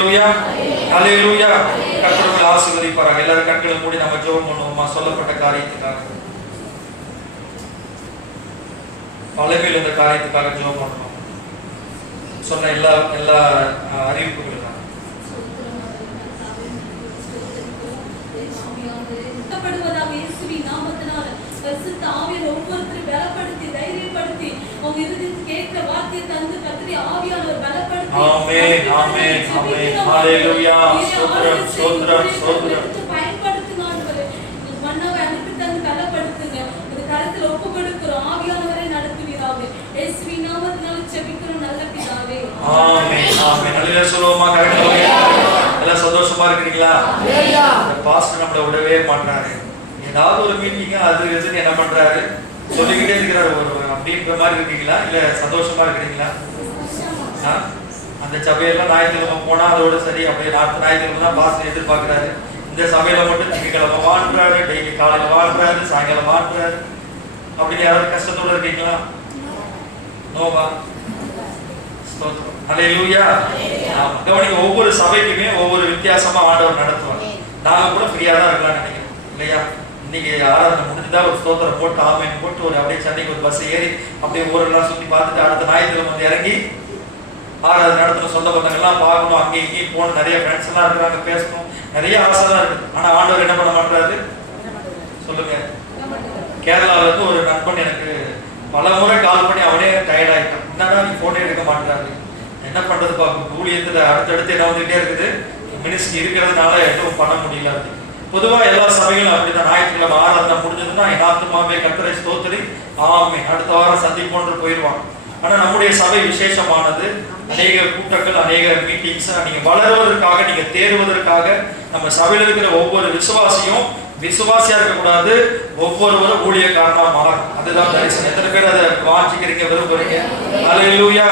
ஹல்லேலூயா. கர்த்தர் ஆசீர்வதிப்பாராக. எல்லாரும் கண்களை மூடி நம்ம ஜெபம் பண்ணுவோமா? சொல்லப்பட்ட காரியத்துக்காக, பலமையில் இந்த காரியத்துக்காக ஜெபம் பண்ணணும். சொன்ன எல்லா அறிவிப்புகளும் ஒவ்வொருத்தரும் பலப்படுத்தி தைரியப்படுத்தி அவங்க இறுதியில் கேட்கிற வார்த்தையை தந்து கர்த்தருடைய ஆவியானவர் பலப்படுத்தி ஆமென் ஆமென் ஆமென் ஹல்லேலூயா. ஸ்தோத்திரம் ஸ்தோத்திரம் ஸ்தோத்திரம். பயன்படுத்துங்க ஆண்டவரே. மன்னவை அனுப்பி தந்து பலப்படுத்துங்க. இந்த கரத்தில் ஒப்பு கொடுக்கிறோம். ஆவியானவரை நடத்துவீராக. இயேசுவின் நாமத்தினால ஜெபிக்கிறோம் நல்ல பிதாவே. ஆமென் ஆமென். ஹல்லேலூயா சொல்லுவோமா? கரெக்ட்டா? எல்லாம் சந்தோஷமா இருக்கீங்களா? ஹல்லேலூயா. பாஸ்டர் நம்மள விடவே மாட்டாரு. ஏதாவது ஒரு மீட்டிங் அது இதுன்னு என்ன பண்றாரு? சொல்லிக்கிட்டே இருக்கிறாரு. ஒரு அப்படின்ற மாதிரி இருக்கீங்களா? இல்ல சந்தோஷமா இருக்கிறீங்களா? அந்த சபையெல்லாம் ஞாயிற்றுக்கிழமை போனா அதோட சரி. அப்படியே அடுத்த ஞாயிற்றுக்கிழமை தான் பாஸ்டர் எதிர்பார்க்கிறாரு. இந்த சபையில மட்டும் திங்கக்கிழமை வாழ்றாரு, டெய்லி காலையில வாழ்றாரு, சாயங்காலம் வாழ்றாரு. அப்படின்னு யாராவது கஷ்டத்தோட இருக்கீங்களா? நோவா. ஹல்லேலூயா. கவனிங்க, ஒவ்வொரு சபைக்குமே ஒவ்வொரு வித்தியாசமா ஆண்டவர் நடத்துவார். நாங்க கூட ஃப்ரீயா தான் இருக்கலாம்னு நினைக்கிறோம் இல்லையா? இன்னைக்கு ஆராதனை முடிஞ்சுதான் ஒரு ஸ்தோத்திரம் போட்டு ஆமென் போட்டு ஒரு அப்படியே சென்னைக்கு ஒரு பஸ் ஏறி அப்படியே ஊரெல்லாம் சுற்றி பார்த்துட்டு அடுத்த ஞாயிற்றுக்கிழமை வந்து இறங்கி ஆராதனை நடத்தணும். சொந்த பந்தங்கள்லாம் பார்க்கணும். அங்கேயும் இங்கேயும் போகணும். நிறைய ஃப்ரெண்ட்ஸ் எல்லாம் இருக்கிறாங்க, பேசணும். நிறைய ஆசை தான் இருக்கு. ஆனா ஆண்டவர் என்ன பண்ண மாட்டாரு? சொல்லுங்க. கேரளால இருந்து ஒரு நண்பன் எனக்கு பல முறை கால் பண்ணி அவனே டயர்ட் ஆயிட்டான். என்னன்னா நீ போனே எடுக்க மாட்டேறாரு. என்ன பண்றது பாக்கு? ஊழியத்துல அடுத்தடுத்து என்ன வந்துட்டே இருக்குது. மினிஸ்ட்ரி இருக்கிறதுனால எதுவும் பண்ண முடியல. பொதுவா எல்லா சபைகளும் அப்படிதான். ஞாயிற்றுக்கிழமை ஆராதனை முடிஞ்சதுன்னா என் ஆத்துமாவே கர்த்தரை ஸ்தோத்திரி ஆமென் அடுத்த வாரம் சந்திப்போன்று போயிடுவாங்க. ஆனா நம்முடைய சபை விசேஷமானது. அநேக கூட்டங்கள், அநேக மீட்டிங்ஸ். நீங்க வளருவதற்காக, நீங்க தேர்வதற்காக நம்ம சபையில் இருக்கிற ஒவ்வொரு விசுவாசியும் விசுவாசியா இருக்கக்கூடாது, ஒவ்வொருவரும் ஊழியக்காரனா மாறும். அதுதான் தரிசனம். எத்தனை பேர் அதை வாஞ்சிக்கிறீங்க, விரும்புறீங்க? ஹல்லேலூயா.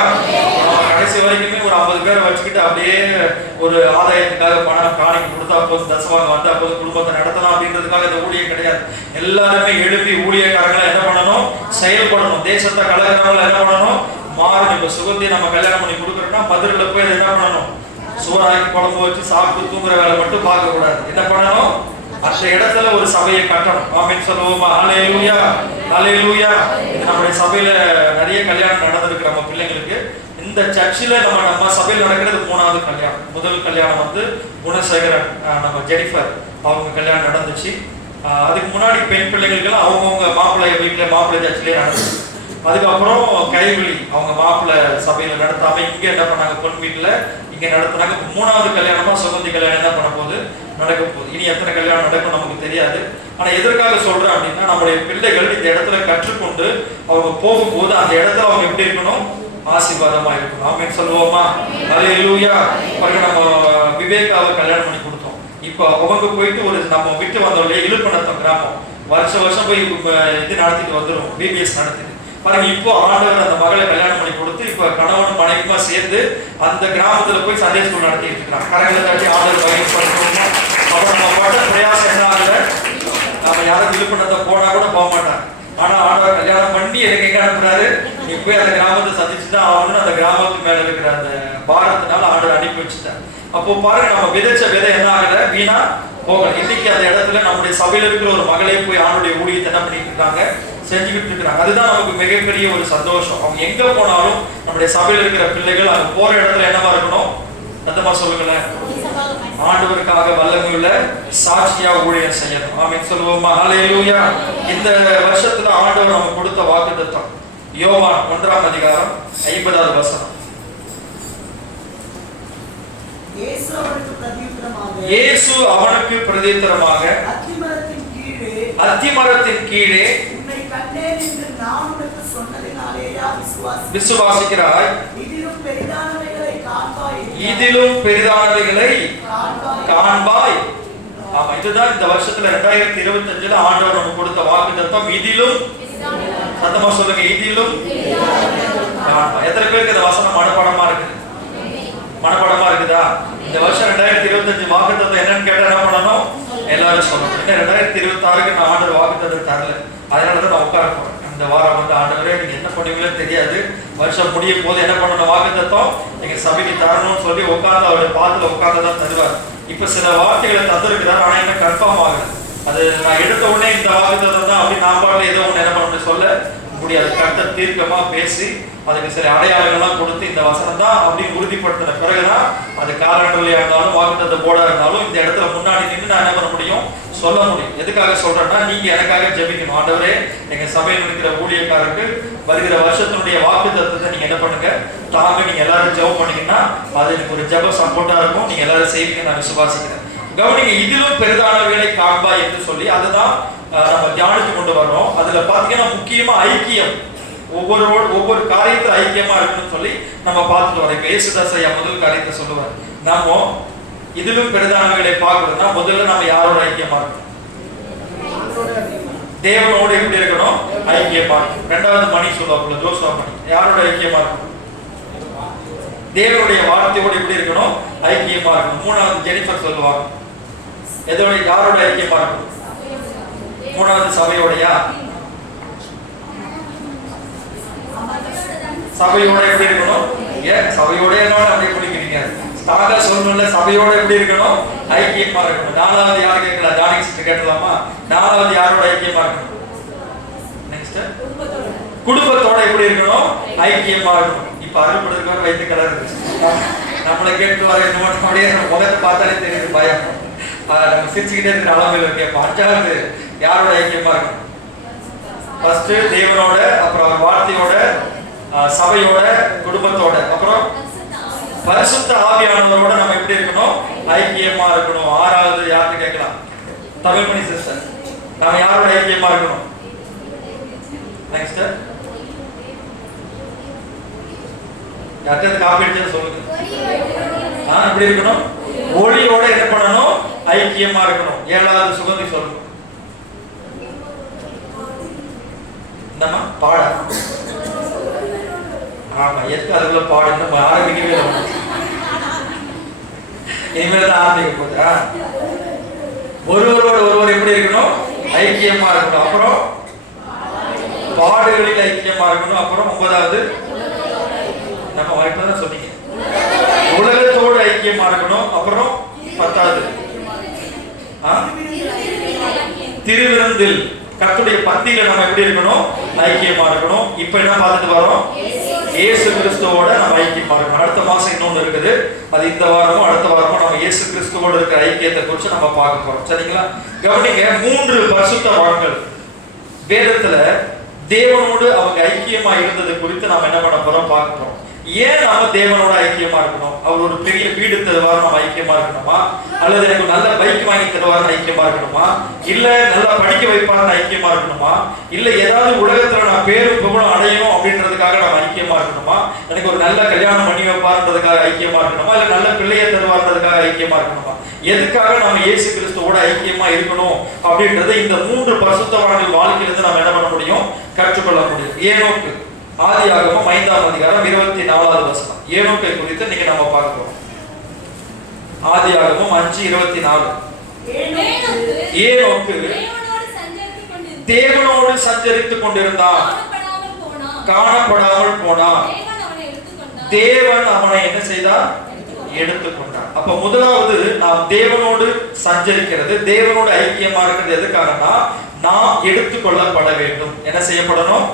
கடைசி வரைக்குமே ஒரு 50 பேரை வச்சுக்கிட்டு அப்படியே ஒரு ஆதாயத்துக்காக பணம் காணிக்கு கொடுத்தா போதும், தசவாங்க வந்தா போதும், குடும்பத்தை நடத்தலாம் அப்படின்றதுக்காக இந்த ஊழியம் கிடையாது. எல்லாருமே எழுப்பி ஊழியக்காரங்களை என்ன பண்ணணும்? செயல்படணும். தேசத்தை கலக்கிறவங்களை என்ன பண்ணணும்? மாறணும். இப்ப சுகந்தி நம்ம கல்யாணம் பண்ணி கொடுக்குறோம்னா மதுரையில போய் என்ன பண்ணணும்? சோறாக்கி குழம்பு வச்சு சாப்பிட்டு தூங்குற வேலை மட்டும் பார்க்க கூடாது. என்ன பண்ணணும்? அந்த இடத்துல ஒரு சபையை கட்டணும். ஆமென் சொல்லுவோமா? ஹல்லேலூயா ஹல்லேலூயா. இது நம்முடைய சபையில நிறைய கல்யாணம் நடந்திருக்கு நம்ம பிள்ளைங்களுக்கு. இந்த சர்ச்சில் நம்ம சபையில் நடக்கிறது 3வது கல்யாணம். முதல் கல்யாணம் வந்து குணசேகரன், நம்ம ஜெனிஃபர் அவங்க கல்யாணம் நடந்துச்சு. அதுக்கு முன்னாடி பெண் பிள்ளைகளுக்கெல்லாம் அவங்கவுங்க மாப்பிள்ளை வீட்டில் மாப்பிள்ளை சர்ச்சிலே நடந்துச்சு. அதுக்கப்புறம் கைவிழி அவங்க மாப்பிள்ளை சபையில நடத்தாம இங்க என்ன பண்ணாங்க? பொன் வீட்டுல இங்க நடத்துனாங்க. 3வது கல்யாணமா சுகந்தி கல்யாணம் என்ன பண்ண போகுது? நடக்க போகுது. இனி எத்தனை கல்யாணம் நடக்கும் நமக்கு தெரியாது. ஆனா எதற்காக சொல்றேன் அப்படின்னா, நம்முடைய பிள்ளைகள் இந்த இடத்துல கற்றுக்கொண்டு அவங்க போகும்போது அந்த இடத்துல அவங்க எப்படி இருக்கணும்? ஆசீர்வாதமா இருக்கணும். ஆமென் சொல்லுவோமா? ஹல்லேலூயா. பாருங்க, நம்ம விவேகாவை கல்யாணம் பண்ணி கொடுத்தோம். இப்போ அவங்க போயிட்டு ஒரு நம்ம விட்டு வந்தோம் இழுப்பணத்தம் கிராமம், வருஷம் போய் இது நடத்திட்டு வந்துடும், பிபிஎஸ் நடத்திட்டு. பாருங்க, இப்போ ஆண்டவர் அந்த மகளை கல்யாணம் பண்ணி கொடுத்து இப்ப கணவன் மனைவிமா சேர்ந்து அந்த கிராமத்துல போய் சண்டே ஸ்கூல் நடத்திட்டு இருக்கிறாங்க. கரங்களை தட்டி ஆண்டவர் பயன்படுத்தணும். அப்ப நம்ம பட்ட பிரயாசம் என்ன ஆகல? நம்ம யாரும் விழுப்புணத்தை போனா கூட போக மாட்டாங்க. ஆனா ஆண்டவர் கல்யாணம் பண்ணி எனக்கு எங்க அனுப்புறாரு? நீ போய் அந்த கிராமத்தை சந்திச்சுதான் ஆகணும்னு அந்த கிராமத்துக்கு மேல இருக்கிற அந்த பாரத்தினால ஆண்டவர் அனுப்பி வச்சுட்டார். அப்போ பாருங்க, நம்ம விதைச்ச விதை என்ன ஆகல? வீணா போகல. இன்னைக்கு அந்த இடத்துல நம்முடைய சபையில இருக்கிற ஒரு மகளே போய் ஆண்டுடைய ஊழியத்தை என்ன பண்ணிட்டு இருக்காங்க? செஞ்சுக்கிட்டு இருக்கிறாங்க. அதுதான் நமக்கு மிகப்பெரிய ஒரு சந்தோஷம். அவங்க எங்க போனாலும் நம்முடைய சபையில் இருக்கிற பிள்ளைகள் அங்க போற இடத்துல என்னவா இருக்கணும்? சத்தமா சொல்லுங்களேன். ஆண்டவருக்காக வல்லமையுள்ள சாட்சியா ஊழியம் செய்யணும். ஆமென் சொல்லுவோமா? ஹல்லேலூயா. இந்த வருஷத்துல ஆண்டவர் நமக்கு கொடுத்த வாக்குத்தத்தம் யோவான் 1ஆம் அதிகாரம் 50வது வசனம். இயேசு அவனுக்கு பிரதியுத்தரமாக அத்திமரத்தின் கீழே விசுவாசிக்கிறாய், இதிலும் பெரிதானவைகளை காண்பாய். ஆமா, இதுதான் இந்த வருஷத்துல 2025 ஆண்டவர் நமக்கு கொடுத்த வாக்குத்தத்தம். இதிலும், சத்தமா சொல்லுங்க, இதிலும் காண்பாய். எத்தனை பேருக்கு இந்த வசனம் மனப்பாடமா இருக்கு? மனப்பாடமா இருக்குதா? இந்த வருஷம் 2025 வாக்குத்தத்தம் என்னன்னு கேட்டா என்ன பண்ணணும்? எல்லாரும் சொல்லணும். 2026க்கு நான் ஆண்டவர் வாக்குத்தத்தம் தரல, அதனாலதான் நான் உட்கார போறேன். இந்த வாரம் வந்து ஆண்டவரே நீங்க என்ன பண்ணுவீங்களோ தெரியாது, வருஷம் முடியும் போது என்ன பண்ணணும், வாக்குத்தத்தம் எங்க சபைக்கு தரணும்னு சொல்லி உட்கார்ந்து அவருடைய பாத்துல உட்கார்ந்து தான் தருவார். இப்ப சில வார்த்தைகளை தந்திருக்கிறார், ஆனா என்ன கன்ஃபார்ம் ஆகுது. அது நான் எடுத்த உடனே இந்த வாக்குத்தத்தம் தான் அப்படி நான் பாடல ஏதோ ஒன்று என்ன பண்ணணும்னு சொல்ல முடியாது. கர்த்தர் தீர்க்கமா பேசி அதுக்கு சில அடையாளங்கள்லாம் கொடுத்து இந்த வசனம் தான் அப்படின்னு உறுதிப்படுத்தின பிறகுதான் அது காலண்டர்லயா இருந்தாலும் வாக்குத்தத்த போர்டா இருந்தாலும் இந்த இடத்துல முன்னாடி நின்று நான் என்ன பண்ண முடியும், சொல்ல முடியும். எதுக்காக சொல்றேன்னா, நீங்க எனக்காக ஜெபிக்கணும். ஆண்டவரே எங்க சபையில் இருக்கிற ஊழியக்காரருக்கு வருகிற வருஷத்தினுடைய வாக்குத்தத்தத்தை நீங்க என்ன பண்ணுங்க, தாங்க நீங்க எல்லாரும் ஜெபம் பண்ணீங்கன்னா அது எனக்கு ஒரு ஜெப சப்போர்ட்டா இருக்கும். நீங்க எல்லாரும் செய்வீங்க நான் விசுவாசிக்கிறேன். கவனிங்க, இதிலும் பெரிதான வேலை காண்பா என்று சொல்லி அதுதான் நம்ம தியானித்து கொண்டு வர்றோம். அதுல பாத்தீங்கன்னா முக்கியமா ஐக்கியம், ஒவ்வொரு காரியத்துல ஐக்கியமா இருக்குன்னு சொல்லி நம்ம பார்த்துட்டு வரோம். இப்ப இயேசுதாஸ் ஐயா முதல் காரியத்தை சொல்லுவார், நம்ம இதிலும் பெரிதானவர்களை பார்க்கணும்னா முதல்ல நம்ம யாரோட ஐக்கியமா இருக்கணும், தேவனோடு எப்படி இருக்கணும், ஐக்கியமா இருக்கணும். ரெண்டாவது மணி சொல்லுவாப்புல, ஜோசுவா மணி, யாரோட ஐக்கியமா இருக்கணும், தேவனுடைய வார்த்தையோடு எப்படி இருக்கணும், ஐக்கியமா இருக்கணும். மூணாவது ஜெனிஃபர் சொல்லுவாங்க, எதோட யாரோட ஐக்கியமா இருக்கணும், மூணாவது சபையோடையா, சபையோட எப்படி இருக்கணும், ஏன் சபையோட அப்படியே குடிக்கிறீங்க, ஸ்டாக சொல்லணும்ல, சபையோட எப்படி இருக்கணும், ஐக்கியமா இருக்கணும். நாலாவது யாரு கேட்கலாம், ஜானகி சிஸ்டர் கேட்கலாமா, நாலாவது யாரோட ஐக்கியமா இருக்கணும், நெக்ஸ்ட் குடும்பத்தோட எப்படி இருக்கணும், ஐக்கியமா இருக்கணும். இப்ப அருள்படுறதுக்கு வைத்து கலர் நம்மளை கேட்டு வர இந்த மட்டும் அப்படியே முகத்தை பார்த்தாலே தெரியுது பயம். நம்ம சிரிச்சுக்கிட்டே இருக்கிற அளவில் இருக்கேன். அஞ்சாவது யாரோட ஐக்கியமா இருக்கணும், ஃபர்ஸ்ட் தேவனோட, அப்புறம் வார்த்தையோட, சபையோட, குடும்பத்தோட, அப்புறம் பரிசுத்த ஆவியானவரோட நம்ம எப்படி இருக்கணும், ஐக்கியமா இருக்கணும். ஆறாவது யாருக்கு கேட்கலாம், தமிழ்மணி சிஸ்டர், நம்ம யாரோட ஐக்கியமா இருக்கணும், நெக்ஸ்ட் யார்கிட்ட காப்பி அடிச்சு சொல்லுங்க. எப்படி இருக்கணும், ஒளியோட என்ன பண்ணணும், ஐக்கியமா இருக்கணும். ஏழாவது சுகந்தி சொல்லணும், என்னமா பாட, ஆமா எதுக்கு அதுக்குள்ள பாடு, நம்ம ஆரம்பிக்கவே இனிமேல் தான் ஆரம்பிக்க போதா. ஒருவரோட ஒருவர் எப்படி இருக்கணும், ஐக்கியமா இருக்கணும். அப்புறம் பாடுகளில் ஐக்கியமா இருக்கணும். அப்புறம் ஒன்பதாவது நம்ம வாய்ப்பு சொன்னீங்க, உலகத்தோடு ஐக்கியமா இருக்கணும். அப்புறம் பத்தாவது திருவிருந்தில் கர்த்தருடைய பந்தியில நம்ம எப்படி இருக்கணும், ஐக்கியமா இருக்கணும். இப்ப என்ன பார்த்துட்டு வரோம், இயேசு கிறிஸ்துவோட நம்ம ஐக்கியமா இருக்கணும். அடுத்த மாசம் இன்னொன்று இருக்குது, அது இந்த வாரமும் அடுத்த வாரமும் நம்ம இயேசு கிறிஸ்துவோட இருக்கிற ஐக்கியத்தை குறித்து நம்ம பார்க்க போறோம். சரிங்களா? கவனிங்க, 3 பரிசுத்தவான்கள் வேதத்துல தேவனோடு அவங்க ஐக்கியமா இருந்தது குறித்து நாம என்ன பண்ண போறோம், பார்க்க போறோம். ஏன் நாம தேவனோட ஐக்கியமா இருக்கணும்? அவர் ஒரு பெரிய வீடு தருவார் நம்ம ஐக்கியமா இருக்கணுமா, அல்லது எனக்கு நல்ல பைக் வாங்கி தருவார் ஐக்கியமா இருக்கணுமா, இல்ல நல்லா படிக்க வைப்பார் ஐக்கியமா இருக்கணுமா, இல்ல ஏதாவது உலகத்துல நான் பேரும் புகழும் அடையணும் அப்படின்றதுக்காக நம்ம ஐக்கியமா இருக்கணுமா, எனக்கு ஒரு நல்ல கல்யாணம் பண்ணி வைப்பார்ன்றதுக்காக ஐக்கியமா இருக்கணுமா, இல்ல நல்ல பிள்ளையை தருவார்ன்றதுக்காக ஐக்கியமா இருக்கணுமா, எதுக்காக நம்ம இயேசு கிறிஸ்துவோட ஐக்கியமா இருக்கணும் அப்படின்றத இந்த 3 பரிசுத்தவான்கள் வாழ்க்கையிலிருந்து நம்ம என்ன பண்ண முடியும், கற்றுக்கொள்ள முடியும். ஏனோக்கு ஆதியாகமம் 5ஆம் அதிகாரம் 24வது வசனம், ஏனோக்கை குறித்து இன்னைக்கு நம்ம பார்க்க போறோம். ஆதியாகமம் 5:24. ஏனோக்கு தேவனோடு சஞ்சரித்துக் கொண்டிருந்தான், காணப்படாமல் போனான், தேவன் அவனை என்ன செய்தார், எடுத்துக்கொண்டார். அப்ப முதலாவது நாம் தேவனோடு சஞ்சரிக்கிறது, தேவனோடு ஐக்கியமா இருக்கிறது எதுக்காகனா, நாம் எடுத்துக்கொள்ளப்பட வேண்டும். என்ன செய்யப்படணும்,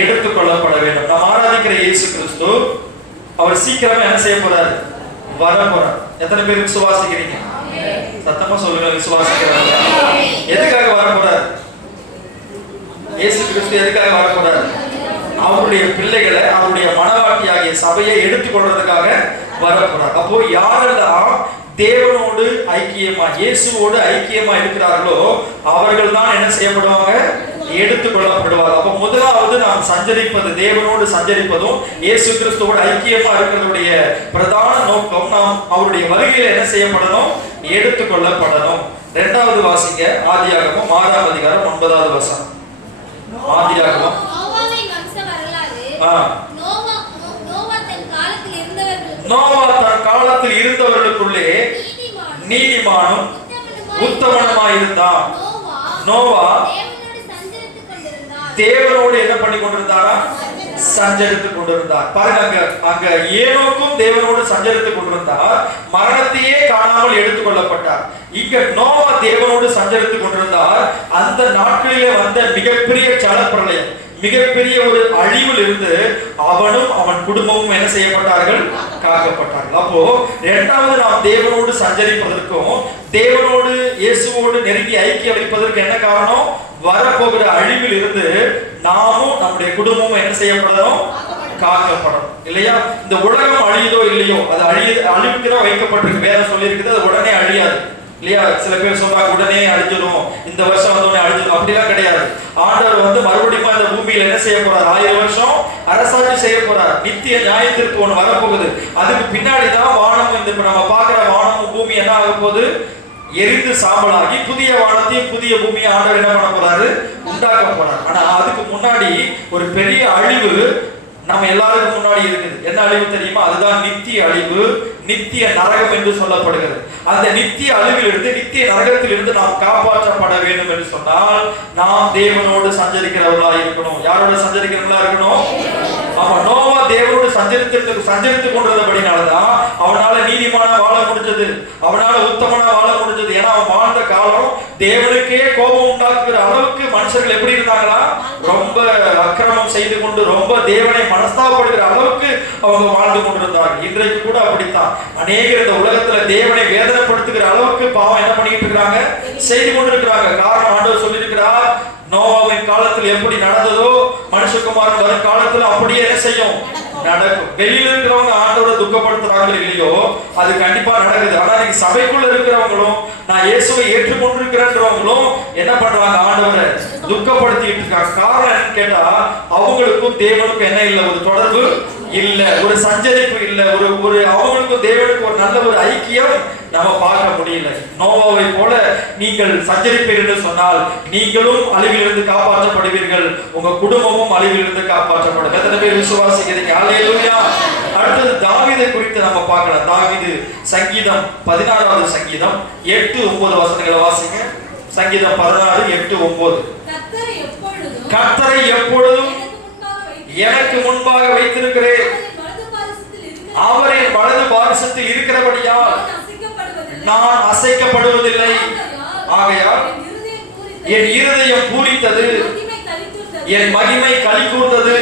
எடுத்துக்கொள்ளப்பட வேண்டும். நாம் ஆராதிக்கிற இயேசு கிறிஸ்து அவர் சீக்கிரமே என்ன செய்ய போறாரு, வர போறார். எத்தனை பேர் விசுவாசிக்கிறீங்க, சத்தமா சொல்லுங்க, விசுவாசிக்கிறாங்க. எதுக்காக வர போறாரு இயேசு கிறிஸ்து, எதுக்காக வர போறாரு, அவருடைய பிள்ளைகளை, அவருடைய மனவாட்டியாகிய சபையை எடுத்துக்கொள்றதுக்காக வர போறார். அப்போ யாரெல்லாம் தேவனோடு ஐக்கியமா, இயேசுவோடு ஐக்கியமா இருக்கிறார்களோ அவர்கள் தான் என்ன செய்யப்படுவாங்க, எடுத்துக்கொள்ளப்படுவார். அப்ப முதலாவது நாம் சஞ்சரிப்பது, தேவனோடு சஞ்சரிப்பதும் இயேசு கிறிஸ்துவோடு ஐக்கியமா இருக்கிறதுடைய பிரதான நோக்கம், நாம் அவருடைய வருகையில என்ன செய்யப்படணும், எடுத்துக்கொள்ளப்படணும். இரண்டாவது வாசிங்க, ஆதியாகமம் 6ஆம் அதிகாரம் 9வது வசனம். ஆதியாகமம் நோவா தன் காலத்தில் இருந்தவர்களுக்குள்ளே நீதிமானும் உத்தமனுமாயிருந்தான். நோவா தேவனோடு என்ன பண்ணி கொண்டிருந்தாரா? சஞ்சரித்துக் கொண்டிருந்தார். பாருங்க, அங்க ஏனோக்கும் தேவனோடு சஞ்சரித்துக் கொண்டிருந்தார், மரணத்தையே காணாமல் எடுத்துக் கொள்ளப்பட்டார். இங்க நோவா தேவனோடு சஞ்சரித்துக் கொண்டிருந்தார். அந்த நாட்களிலே வந்த மிகப்பெரிய ஜலப்பிரளயம், மிகப்பெரிய ஒரு அழிவில் இருந்து அவனும் அவன் குடும்பமும் என்ன செய்யப்பட்டார்கள்? காக்கப்பட்டார்கள். அப்போ இரண்டாவது நாம் தேவனோடு சஞ்சரிப்பதற்கும் தேவனோடு இயேசுவோடு நெருங்கி ஐக்கியம் வைப்பதற்கு என்ன காரணம்? வரப்போகிற அழிவில் இருந்து நாமும் நம்முடைய குடும்பமும் என்ன செய்யப்படணும்? காக்கப்படும் இல்லையா? இந்த உலகம் அழியுதோ இல்லையோ, அது அழிவுக்கு தான் வைக்கப்பட்டிருக்கு. வேற சொல்லி இருக்குது, அது உடனே அழியாது இல்லையா? சில பேர் சொல்றாங்க உடனே அழிஞ்சிடும், இந்த வருஷம் வந்தோடனே அழிஞ்சிடும். அப்படிலாம் கிடையாது. ஆண்டவர் மறுபடியும் அந்த பூமியில என்ன செய்ய போறார்? 1000 வருஷம் அரசாட்சி செய்ய போறார். நித்திய நியாயத்திற்கு ஒண்ணு வரப்போகுது. அதுக்கு பின்னாடிதான் வானம், இந்த நம்ம பார்க்கிற வானமும் பூமி என்ன ஆக போகுது? எரிந்து சாம்பலாகி புதிய வானத்தையும் புதிய பூமியை ஆண்டவர் என்ன பண்ண போறாரு? உண்டாக்க போறார். ஆனா அதுக்கு முன்னாடி ஒரு பெரிய அழிவு நம்ம எல்லாருக்கும் முன்னாடி இருக்குது. என்ன அழிவு தெரியுமா? அதுதான் நித்திய அழிவு, நித்திய நரகம் என்று சொல்லப்படுகிறது. அந்த நித்திய அழிவிலிருந்து, நித்திய நரகத்திலிருந்து நாம் காப்பாற்றப்பட வேண்டும் என்று சொன்னால் நாம் தேவனோடு சஞ்சரிக்கிறவர்களா இருக்கணும். யாரோட சஞ்சரிக்கிறவர்களா இருக்கணும்? ஆமா, நோவா தேவனோடு சஞ்சரித்துக் கொண்டிருந்தபடினாலதான் அவனால நீதிமானா வாழ முடிஞ்சது, அவனால உத்தமனா வாழ முடிஞ்சது. ஏன்னா அவன் வாழ்ந்த காலம் தேவனுக்கே கோபம் உண்டாக்குற அளவுக்கு மனுஷர்கள் எப்படி இருந்தாங்களா? ரொம்ப அக்கிரமம் செய்து கொண்டு ரொம்ப தேவனை மனஸ்தாபப்படுகிற அளவுக்கு அவங்க வாழ்ந்து கொண்டிருந்தார்கள். இன்றைக்கு கூட அப்படித்தான் அநேகர் இந்த உலகத்துல தேவனை வேதனைப்படுத்துகிற அளவுக்கு பாவம் என்ன பண்ணிட்டு இருக்காங்க? செய்து கொண்டிருக்கிறாங்க. காரணம் ஆண்டவர் சொல்லியிருக்கிறார், நோவாவின் காலத்தில் எப்படி நடந்ததோ மனுஷகுமாரன் வரும் காலத்துல அப்படியே என்ன செய்யும்? நடக்கும். வெளியில இருக்கிறவங்க ஆண்டவரை துக்கப்படுத்துறாங்க இல்லையோ, அது கண்டிப்பா நடக்குது. ஆனா இன்னைக்கு சபைக்குள்ள இருக்கிறவங்களும் நான் இயேசுவை ஏற்றுக்கொண்டிருக்கிறேன்றவங்களும் என்ன பண்றாங்க? ஆண்டவரை துக்கப்படுத்திட்டு இருக்காங்க. காரணம் என்னன்னு கேட்டா, அவங்களுக்கும் தேவனுக்கும் என்ன இல்லை? ஒரு தொடர்பு இல்ல, ஒரு சஞ்சரிப்பு இல்ல, ஒரு அவங்களுக்கும் தேவனுக்கும் ஒரு நல்ல ஒரு ஐக்கியம் நம்ம பார்க்க முடியல. நோவாவை போல நீங்கள் சஞ்சரிப்பீர்கள் என்று சொன்னால் நீங்களும் அழிவிலிருந்து காப்பாற்றப்படுவீர்கள், உங்க குடும்பமும் அழிவிலிருந்து காப்பாற்றப்படும். எத்தனை பேர் விசுவாசிக்கிறீங்க? ஹல்லேலூயா. அடுத்தது தாவீதை குறித்து நம்ம பார்க்கலாம். தாவீது சங்கீதம் 16வது சங்கீதம் 8-9 வசனங்களை வாசிங்க. சங்கீதம் 16:8-9. கர்த்தரை எப்பொழுதும் எனக்கு முன்பாக வைத்திருக்கிறேன், அவரின் வலது பாரிசத்தில் இருக்கிறபடியால் நான் அசைக்கப்படுவதில்லை. ஆகையால் என் இருதயம் பூரித்தது, என் மகிமை களி கூர்ந்தது,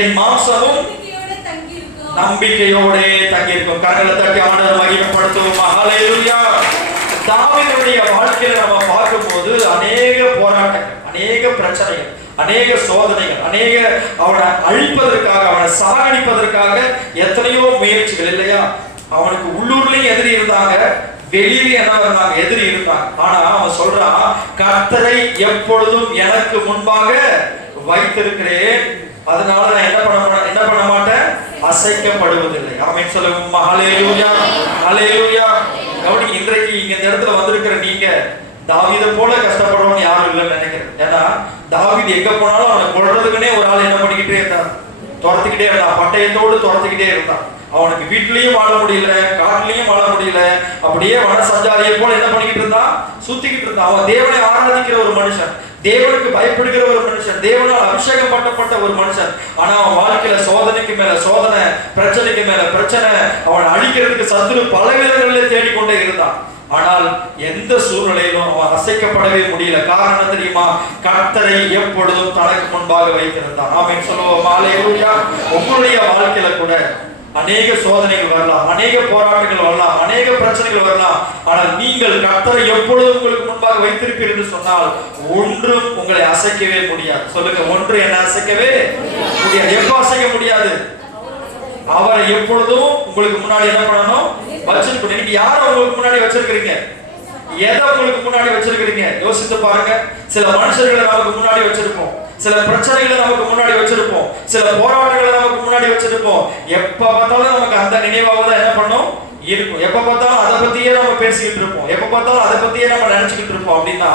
என் மாம்சமும் நம்பிக்கையோட தங்கியிருக்கும். கண்களை தட்டி ஆண்டவரை மகிமைப்படுத்துவோம். ஹல்லேலூயா. தாவீதுடைய வாழ்க்கையில நம்ம பார்க்கும்போது அநேக போராட்டங்கள், அநேக பிரச்சனைகள், அநேக சோதனைகள், அநேக அவனை அழிப்பதற்காக, அவனை சாகடிப்பதற்காக எத்தனையோ முயற்சிகள் இல்லையா? அவனுக்கு உள்ளூர்லயும் எதிரி இருந்தாங்க, வெளியில என்ன இருந்தாங்க? எதிரி இருந்தாங்க. ஆனா அவன் சொல்றான், கர்த்தரை எப்பொழுதும் எனக்கு முன்பாக வைத்திருக்கிறேன், அதனால நான் என்ன பண்ண மாட்டேன்? அசைக்கப்படுவதில்லை. ஆமென் சொல்லுங்க. ஹல்லேலூயா, ஹல்லேலூயா. கவனிங்க, இன்றைக்கு இங்க இந்த இடத்துல வந்திருக்கிற நீங்க தாவீதை போல கஷ்டப்படுறவங்க யாரும் இல்லைன்னு நினைக்கிறேன். ஏன்னா தாவீது எங்க போனாலும் அவனை கொல்றதுக்குன்னே ஒரு ஆள் என்ன பண்ணிக்கிட்டே இருந்தான்? துரத்துக்கிட்டே இருந்தான், பட்டயத்தோடு துரத்துக்கிட்டே இருந்தான். அவனுக்கு வீட்லயும் வாழ முடியல, காட்டிலையும் வாழ முடியல, அப்படியே வன சஞ்சாரியை போல என்ன பண்ணிக்கிட்டு இருந்தான்? சுத்திக்கிட்டு இருந்தான். அவன் தேவனை ஆராதிக்கிற ஒரு மனுஷன், தேவனுக்கு பயப்படுகிற ஒரு மனுஷன், தேவனால் அபிஷேகம் பண்ணப்பட்ட ஒரு மனுஷன். ஆனா அவன் வாழ்க்கையில சோதனைக்கு மேல சோதனை, பிரச்சனைக்கு மேல பிரச்சனை, அவனை அழிக்கிறதுக்கு சத்துரு பல விதங்களிலே தேடிக்கொண்டே இருந்தான். ஆனால் எந்த சூழ்நிலையிலும் அவன் அசைக்கப்படவே முடியல. காரணம் தெரியுமா? கர்த்தரை எப்பொழுதும் தனக்கு முன்பாக வைத்திருந்தான். ஆமென் சொல்லுவோம். ஹல்லேலூயா. உங்களுடைய வாழ்க்கையில கூட அநேக சோதனைகள் வரலாம், அநேக போராட்டங்கள் வரலாம், அநேக பிரச்சனைகள் வரலாம். ஆனால் நீங்கள் கர்த்தரை எப்பொழுதும் உங்களுக்கு முன்பாக வைத்திருப்பீர்கள் என்று சொன்னால் ஒன்றும் உங்களை அசைக்கவே முடியாது. சொல்லுங்க, ஒன்று என்ன அசைக்கவே முடியாது. எப்ப அசைக்க முடியாது? அவரை எப்பொழுதும் உங்களுக்கு முன்னாடி என்ன பண்ணணும்? வச்சிருக்கணும். நீங்க யாரை உங்களுக்கு முன்னாடி வச்சிருக்கிறீங்க? எதை உங்களுக்கு முன்னாடி வச்சிருக்கிறீங்க? யோசித்து பாருங்க. சில மனுஷர்களை நமக்கு முன்னாடி வச்சிருப்போம், சில பிரச்சனைகளை நமக்கு முன்னாடி வச்சிருப்போம், சில போராட்டங்களை நமக்கு முன்னாடி வச்சிருப்போம். எப்ப பார்த்தாலும் நமக்கு அந்த நினைவாக தான் என்ன பண்ணும்? இருக்கும். எப்ப பார்த்தாலும் அதை பத்தியே நம்ம பேசிக்கிட்டு இருப்போம், எப்ப பார்த்தாலும் அதை பத்தியே நம்ம நினைச்சுக்கிட்டு இருப்போம் அப்படின்னா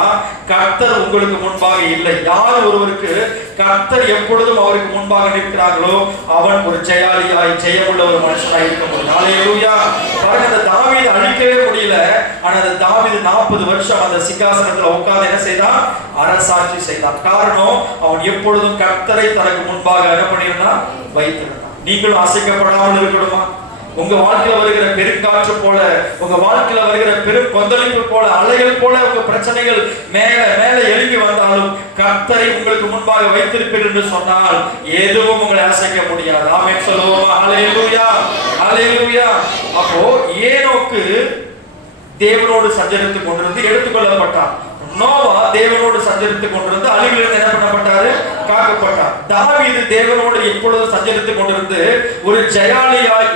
கர்த்தர் உங்களுக்கு முன்பாக இல்லை. யார் ஒருவருக்கு கர்த்தர் எப்பொழுதும் அவருக்கு முன்பாக நிற்கிறார்களோ அவன் ஒரு ஜெயாலியாய் ஜெயமுள்ள ஒரு மனுஷனாய் இருக்க முடியும். ஹல்லேலூயா. பாருங்க, அந்த தாவீது அழிக்கவே முடியல. ஆனா அந்த தாவீது 40 வருஷம் அந்த சிங்காசனத்துல உட்கார்ந்து என்ன செய்தான்? அரசாட்சி செய்தான். காரணம், அவன் எப்பொழுதும் கர்த்தரை தனக்கு முன்பாக என்ன பண்ணியிருந்தான்? வைத்திருந்தான். நீங்களும் அசைக்கப்படாமல் இருக்கணுமா? உங்க வாழ்க்கையில வருகிற பெருங்காற்று போல, உங்க வாழ்க்கையில வருகிற பெரும் கொந்தளிப்பு போல, அலைகள் போல உங்க பிரச்சனைகள் மேல மேல எழும்பி வந்தாலும் கர்த்தரை உங்களுக்கு முன்பாக வைத்திருப்பீர் என்று சொன்னால் எதுவும் உங்களை அசைக்க முடியாது. ஆமென் சொல்லுவோமா? ஹல்லேலூயா, ஹல்லேலூயா. அப்போ ஏனோக்கு தேவனோடு சஞ்சரித்துக் கொண்டிருந்து எடுத்துக்கொள்ளப்பட்டார். நோவா தேவனோடு சஞ்சரித்துக் கொண்டிருந்து அழிவிலிருந்து என்ன பண்ணப்பட்டாரு? காக்கப்பட்டார். தாவீது தேவனோடு எப்பொழுது சஞ்சரித்துக் கொண்டிருந்து ஒரு ஜெயாலியாய்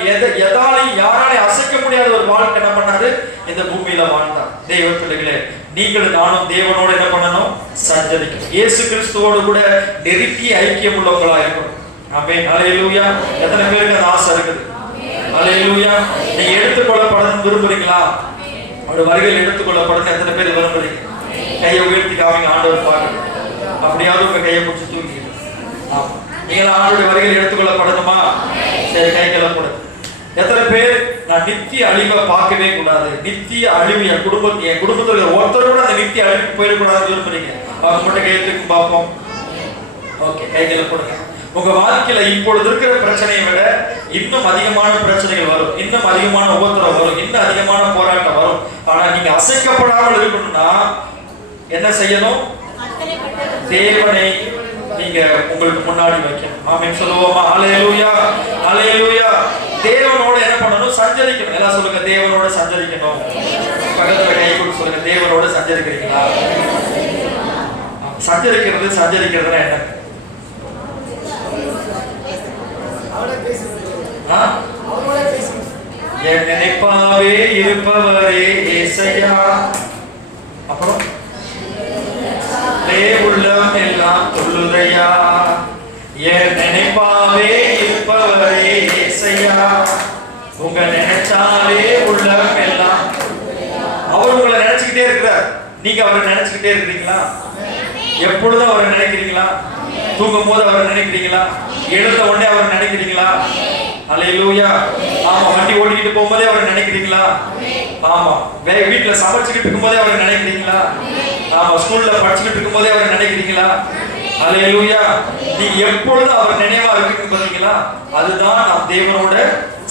யாராலையும் அசைக்க முடியாத ஒரு வாழ்க்கை என்ன பண்ணாரு? இந்த பூமியில வாழ்ந்தார். தேவ பிள்ளைகளே, நீங்களும் நானும் தேவனோடு என்ன பண்ணணும்? சஞ்சரிக்கணும். இயேசு கிறிஸ்துவோடு கூட நெருக்கி ஐக்கியம் உள்ளவங்களா இருக்கணும். ஆமென். ஹல்லேலூயா. எத்தனை பேருக்கு அந்த ஆசை இருக்குது? ஹல்லேலூயா. நீங்க எடுத்துக்கொள்ளப்படணும் விரும்புறீங்களா? ஒரு வருகையில் எடுத்துக்கொள்ளப்படணும் எத்தனை பேர் விரும்புறீங்க? கையை உயர்த்தி காமிங்க, ஆண்டவர் பார்க்கணும். அப்படியாவது உங்க கையை பிடிச்சி தூக்கி. நீங்க ஆண்டவருடைய வருகையில் எடுத்துக்கொள்ளப்படணுமா? சரி, கைகளை போடு. எத்தனை பேர் நான் நித்திய அழிவை பார்க்கவே கூடாது, நித்திய அழிவு என் குடும்பத்தில் ஒருத்தர் கூட அந்த நித்திய அழிவுக்கு போயிடக்கூடாது விரும்புறீங்க? அவங்க மட்டும் கையை தூக்கி பார்ப்போம். ஓகே, கைகளை போடுங்க. உங்க வாழ்க்கையில இப்பொழுது இருக்கிற பிரச்சனையை விட இன்னும் அதிகமான பிரச்சனைகள் வரும், இன்னும் அதிகமான உபத்திரம் வரும், இன்னும் அதிகமான போராட்டம் வரும். ஆனா நீங்க அசைக்கப்படாமல் இருக்கணும்னா என்ன செய்யணும்? தேவனை நீங்க உங்களுக்கு முன்னாடி வைக்கணும். ஆமென் சொல்லுவோமா? ஹல்லேலூயா, ஹல்லேலூயா. தேவனோட என்ன பண்ணணும்? சஞ்சரிக்கணும். எல்லாம் சொல்லுங்க, தேவனோட சஞ்சரிக்கணும். பக்கத்துல கை கொடுத்து சொல்லுங்க, தேவனோட சஞ்சரிக்கிறீங்களா? சஞ்சரிக்கிறதுனா என்ன? என் நினைப்பாவே இருப்பவரே ஏசையா. அப்புறம் உள்ளம் எல்லாம் சொல்லுதையா, என் நினைப்பாவே இருப்பவரே ஏசையா. உங்க நினைச்சாலே உள்ளம் எல்லாம். அவர் உங்களை நினைச்சுக்கிட்டே இருக்கிறார். நீங்க அவரை நினைச்சுக்கிட்டே இருக்கிறீங்களா? எப்பொழுதும் அவரை நினைக்கிறீங்களா? தூங்கும் போது அவரை நினைக்கிறீங்களா? எழுந்த உடனே அவரை நினைக்கிறீங்களா? ஹல்லேலூயா. ஆமா, வண்டி ஓட்டிக்கிட்டு போகும்போதே அவரை நினைக்கிறீங்களா? ஆமா, வீட்டுல சமைச்சுக்கிட்டு இருக்கும்போதே அவரை நினைக்கிறீங்களா? ஆமா, ஸ்கூல்ல படிச்சுக்கிட்டு இருக்கும்போதே அவரை நினைக்கிறீங்களா? ஹல்லேலூயா. நீங்க எப்பொழுதும் அவர் நினைவா இருக்கு பாத்தீங்களா? அதுதான் நாம் தேவனோட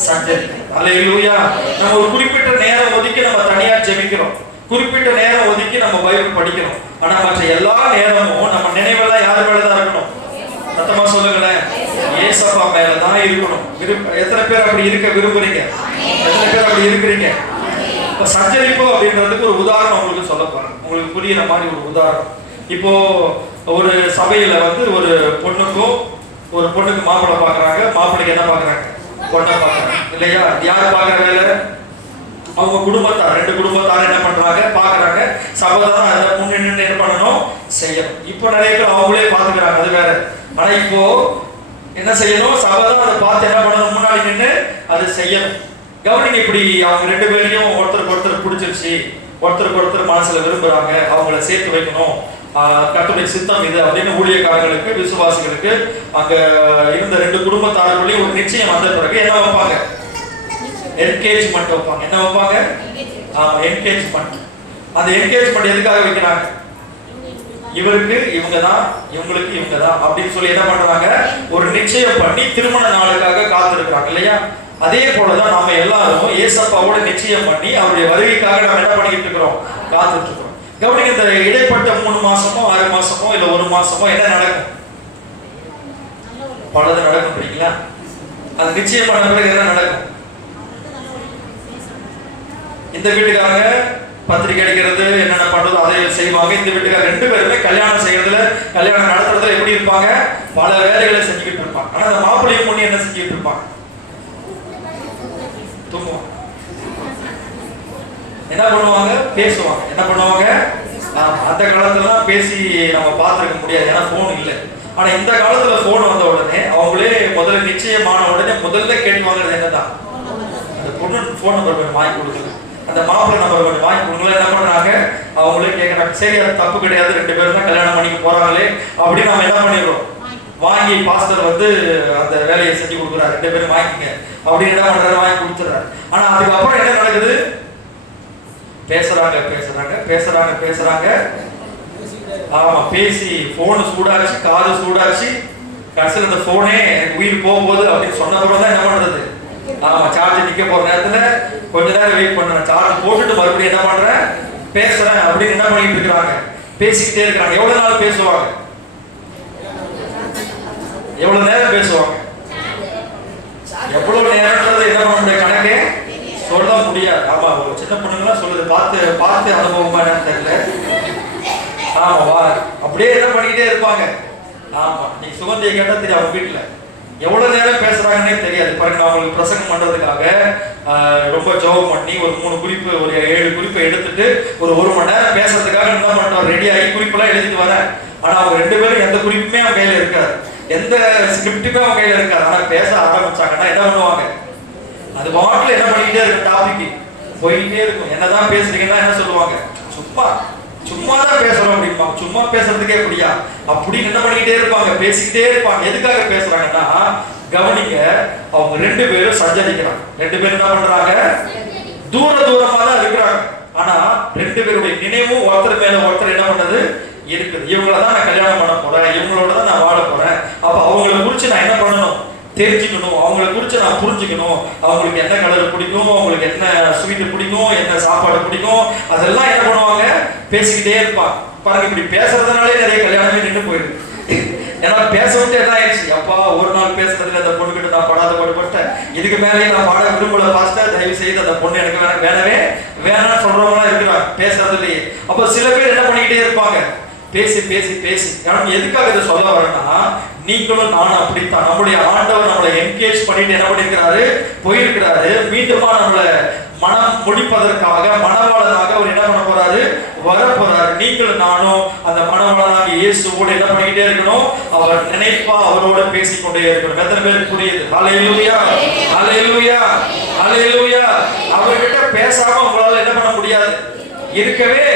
சஞ்சரிக்கிறோம். ஹல்லேலூயா. நம்ம ஒரு குறிப்பிட்ட நேரம் ஒதுக்கி நம்ம தனியா ஜெபிக்கிறோம், குறிப்பிட்ட நேரம் ஒதுக்கி நம்ம பைபிள் படிக்கிறோம். ஆனா மற்ற எல்லா நேரமும் நம்ம நினைவெல்லாம் யார் மேலதான் இருக்கணும்? சத்தமா சொல்லுங்களேன், ஏசப்பா மேலதான் இருக்கணும். எத்தனை பேர் அப்படி இருக்க விரும்புறீங்க? எத்தனை பேர் அப்படி இருக்கிறீங்க? இப்ப சஞ்சரிப்பு அப்படின்றதுக்கு ஒரு உதாரணம் உங்களுக்கு சொல்ல போறேன், உங்களுக்கு புரியுற மாதிரி ஒரு உதாரணம். இப்போ ஒரு சபையில ஒரு பொண்ணுக்கு மாப்பிள்ளை பாக்குறாங்க, மாப்பிள்ளைக்கு என்ன பாக்குறாங்க? பொண்ணை பாக்குறாங்க இல்லையா? யாரு பாக்குற வேலை? அவங்க குடும்பத்தார், 2 குடும்பத்தார் என்ன பண்றாங்க? பாக்குறாங்க. சபைதான் அதை முன்னின்று என்ன பண்ணணும்? செய்யணும். இப்போ நிறைய பேர் அவங்களே பாத்துக்கிறாங்க, அது வேற. ஆனா இப்போ என்ன செய்யணும்? சபைதான் அதை பார்த்து என்ன பண்ணணும்? முன்னாடி நின்று அதை செய்யணும். கவனிங்க, இப்படி அவங்க 2 பேரையும் ஒருத்தருக்கு ஒருத்தர் பிடிச்சிருச்சு, ஒருத்தருக்கு ஒருத்தர் மனசுல விரும்புறாங்க, அவங்கள சேர்த்து வைக்கணும், கர்த்தருடைய சித்தம் இது அப்படின்னு ஊழியக்காரர்களுக்கு, விசுவாசிகளுக்கு அங்க இருந்த 2 குடும்பத்தார்களுடைய ஒரு நிச்சயம் வந்த பிறகு என்ன வைப்பாங்க? என்கேஜ்மெண்ட் வைப்பாங்க. என்ன வைப்பாங்க? ஆமா, என்கேஜ்மெண்ட். அந்த என்கேஜ்மெண்ட் எதுக்காக வைக்கிறாங்க? இவருக்கு இவங்கதான், இவங்களுக்கு இவங்கதான் அப்படின்னு சொல்லி என்ன பண்றாங்க? ஒரு நிச்சயம் பண்ணி திருமண நாளுக்காக காத்திருக்கிறாங்க இல்லையா? அதே போலதான் நம்ம எல்லாரும் ஏசப்பாவோட நிச்சயம் பண்ணி அவருடைய வருகைக்காக நம்ம என்ன பண்ணிட்டு இருக்கிறோம்? காத்துட்டு இருக்கிறோம். கவனிங்க, இந்த இடைப்பட்ட 3 மாசமோ 6 மாசமோ இல்ல 1 மாசமோ என்ன நடக்கும்? பலது நடக்கும். புரியுங்களா? அது நிச்சயம் பண்ண பிறகு என்ன நடக்கும்? இந்த வீட்டுக்காரங்க பத்திரிக்கை அடிக்கிறது, என்னென்ன பண்றது அதை செய்வாங்க. இந்த வீட்டுக்காரங்க 2 பேருமே கல்யாணம் செய்யறதுல, கல்யாணம் நடத்துறதுல எப்படி இருப்பாங்க? பல வேலைகளை செஞ்சுக்கிட்டு இருப்பாங்க. ஆனா அந்த மாப்பிள்ளையும் பொண்ணு என்ன செஞ்சுட்டு இருப்பாங்க? தூங்குவாங்க. என்ன பண்ணுவாங்க? பேசுவாங்க. என்ன பண்ணுவாங்க? அந்த காலத்துலலாம் பேசி நம்ம பார்த்துருக்க முடியாது, ஏன்னா போன் இல்லை. ஆனா இந்த காலத்துல போன் வந்த உடனே அவங்களே முதல்ல நிச்சயமான உடனே முதல்ல கேட்டு வாங்குறது என்னதான்? அந்த பொண்ணு ஃபோன் நம்பர் கொஞ்சம் வாங்கி கொடுக்கல, அந்த மாப்பிள்ளை நம்பர் கொஞ்சம் வாங்கி கொடுக்கல. என்ன பண்றாங்க, அவங்களே கேட்கறாங்க. சரி அது தப்பு கிடையாது, 2 பேரும் தான் கல்யாணம் பண்ணிக்க போறாங்களே அப்படின்னு நம்ம என்ன பண்ணிடுறோம், வாங்கி பாஸ்டர் வந்து அந்த வேலையை செஞ்சு கொடுக்குறாரு, 2 பேரும் வாங்கிக்கங்க அப்படின்னு என்ன பண்றாரு, வாங்கி கொடுத்துறாரு. ஆனா அதுக்கப்புறம் என்ன நடக்குது, பேசுறாங்க பேசுறாங்க பேசுறாங்க பேசுறாங்க. ஆமா, பேசி போன் சூடாச்சு, காது சூடாச்சு, கடைசியில் அந்த போனே எனக்கு உயிர் போகும்போது அப்படின்னு சொன்ன பிறகு தான் என்ன பண்றது, ஆமா சார்ஜ் நிக்க போற நேரத்துல கொஞ்ச நேரம் வெயிட் பண்றேன், சார்ஜ் போட்டுட்டு மறுபடியும் என்ன பண்றேன், பேசுறேன் அப்படின்னு என்ன பண்ணிட்டு இருக்காங்க, பேசிக்கிட்டே இருக்காங்க. எவ்வளவு நாள் பேசுவாங்க, எவ்வளவு நேரம் பேசுவாங்க, எவ்வளவு நேரம்ன்றது என்ன பண்ண முடியாது, கணக்கே சொல்ல முடியாது. ஆமா, ஒரு சின்ன பொண்ணுங்களாம் சொல்லுது, பார்த்து பார்த்து அனுபவமா என்னன்னு தெரியல. ஆமா, வா அப்படியே என்ன பண்ணிக்கிட்டே இருப்பாங்க. ஆமா, நீ சுகந்தியை கேட்டா தெரியும், அவங்க வீட்டுல எவ்வளவு நேரம் பேசுறாங்கன்னே தெரியாது. பாருங்க, நான் அவங்களுக்கு பிரசங்கம் பண்றதுக்காக ரொம்ப ஜெபம் பண்ணி ஒரு 3 குறிப்பு, ஒரு 7 குறிப்பை எடுத்துட்டு ஒரு 1 மணி நேரம் பேசுறதுக்காக என்ன பண்றோம், ரெடி ஆகி குறிப்பெல்லாம் எழுதிட்டு வரேன். ஆனா அவங்க 2 பேரும் எந்த குறிப்புமே அவங்க கையில இருக்காது, எந்த ஸ்கிரிப்டுமே அவங்க கையில இருக்காது. ஆனா பேச ஆரம்பிச்சாங்கன்னா என்ன பண்ணுவாங்க, அது பாட்டுல என்ன பண்ணிக்கிட்டே இருக்கும், டாபிக் போயிட்டே இருக்கும். என்னதான் பேசுறீங்கன்னா என்ன சொல்லுவாங்க, சும்மா சும்மா தான் பேசுறோம் அப்படிம்பாங்க. சும்மா பேசுறதுக்கே எப்படியா அப்படின்னு என்ன பண்ணிக்கிட்டே இருப்பாங்க, பேசிக்கிட்டே இருப்பாங்க. எதுக்காக பேசுறாங்கன்னா, கவனிங்க, அவங்க 2 பேரும் சஞ்சரிக்கிறாங்க. 2 பேரும் என்ன பண்றாங்க, தூரமா தான் இருக்கிறாங்க. ஆனா 2 பேருடைய நினைவும் ஒருத்தர் மேல ஒருத்தர் என்ன பண்ணது இருக்குது. இவங்கள தான் நான் கல்யாணம் பண்ண போறேன், இவங்களோட தான் நான் வாழ போறேன். அப்ப அவங்களை குறிச்சு நான் என்ன பண்ணணும், தெரிஞ்சுக்கணும், அவங்களை குறிச்சு நான் புரிஞ்சுக்கணும். அவங்களுக்கு என்ன கலர் பிடிக்கும், அவங்களுக்கு என்ன ஸ்வீட் பிடிக்கும், என்ன சாப்பாடு பிடிக்கும், அதெல்லாம் என்ன பண்ணுவாங்க, பேசிக்கிட்டே இருப்பாங்க. பாருங்க, இப்படி பேசுறதுனாலே நிறைய கல்யாணமே நின்று போயிடுது. ஏன்னா பேச விட்டு என்ன ஆயிடுச்சு, அப்பா ஒரு நாள் பேசுறதுல அந்த பொண்ணு கிட்ட நான் படாத பாடுபட்டேன், இதுக்கு மேலே நான் பாட விரும்பல பாஸ்டர், தயவு செய்து அந்த பொண்ணு எனக்கு வேணவே வேணாம்னு சொல்றவங்களாம் இருக்கிறாங்க பேசுறதுலயே. அப்ப சில பேர் என்ன பண்ணிக்கிட்டே இருப்பாங்க, பேசி பேசி பேசி. எதுக்காக இதை சொல்ல வரேன்னா, நீங்களும் நானும் அப்படித்தான். நம்முடைய ஆண்டவர் நம்மளை என்கேஜ் பண்ணிட்டு என்ன பண்ணிருக்கிறாரு, போயிருக்கிறாரு. மீண்டுமா நம்மளை மனம் முடிப்பதற்காக மனவாளனாக அவர் என்ன பண்ண போறாரு, வர போறாரு. நீங்களும் நானும் அந்த மனவாளனாக இயேசுவோட என்ன பண்ணிக்கிட்டே இருக்கணும், அவர் நினைப்பா அவரோட பேசிக்கொண்டே இருக்கணும். எத்தனை பேருக்கு புரியுது? ஹல்லேலூயா, ஹல்லேலூயா, ஹல்லேலூயா. அவர்கிட்ட பேசாம உங்களால என்ன பண்ண முடியாது, இருக்கவே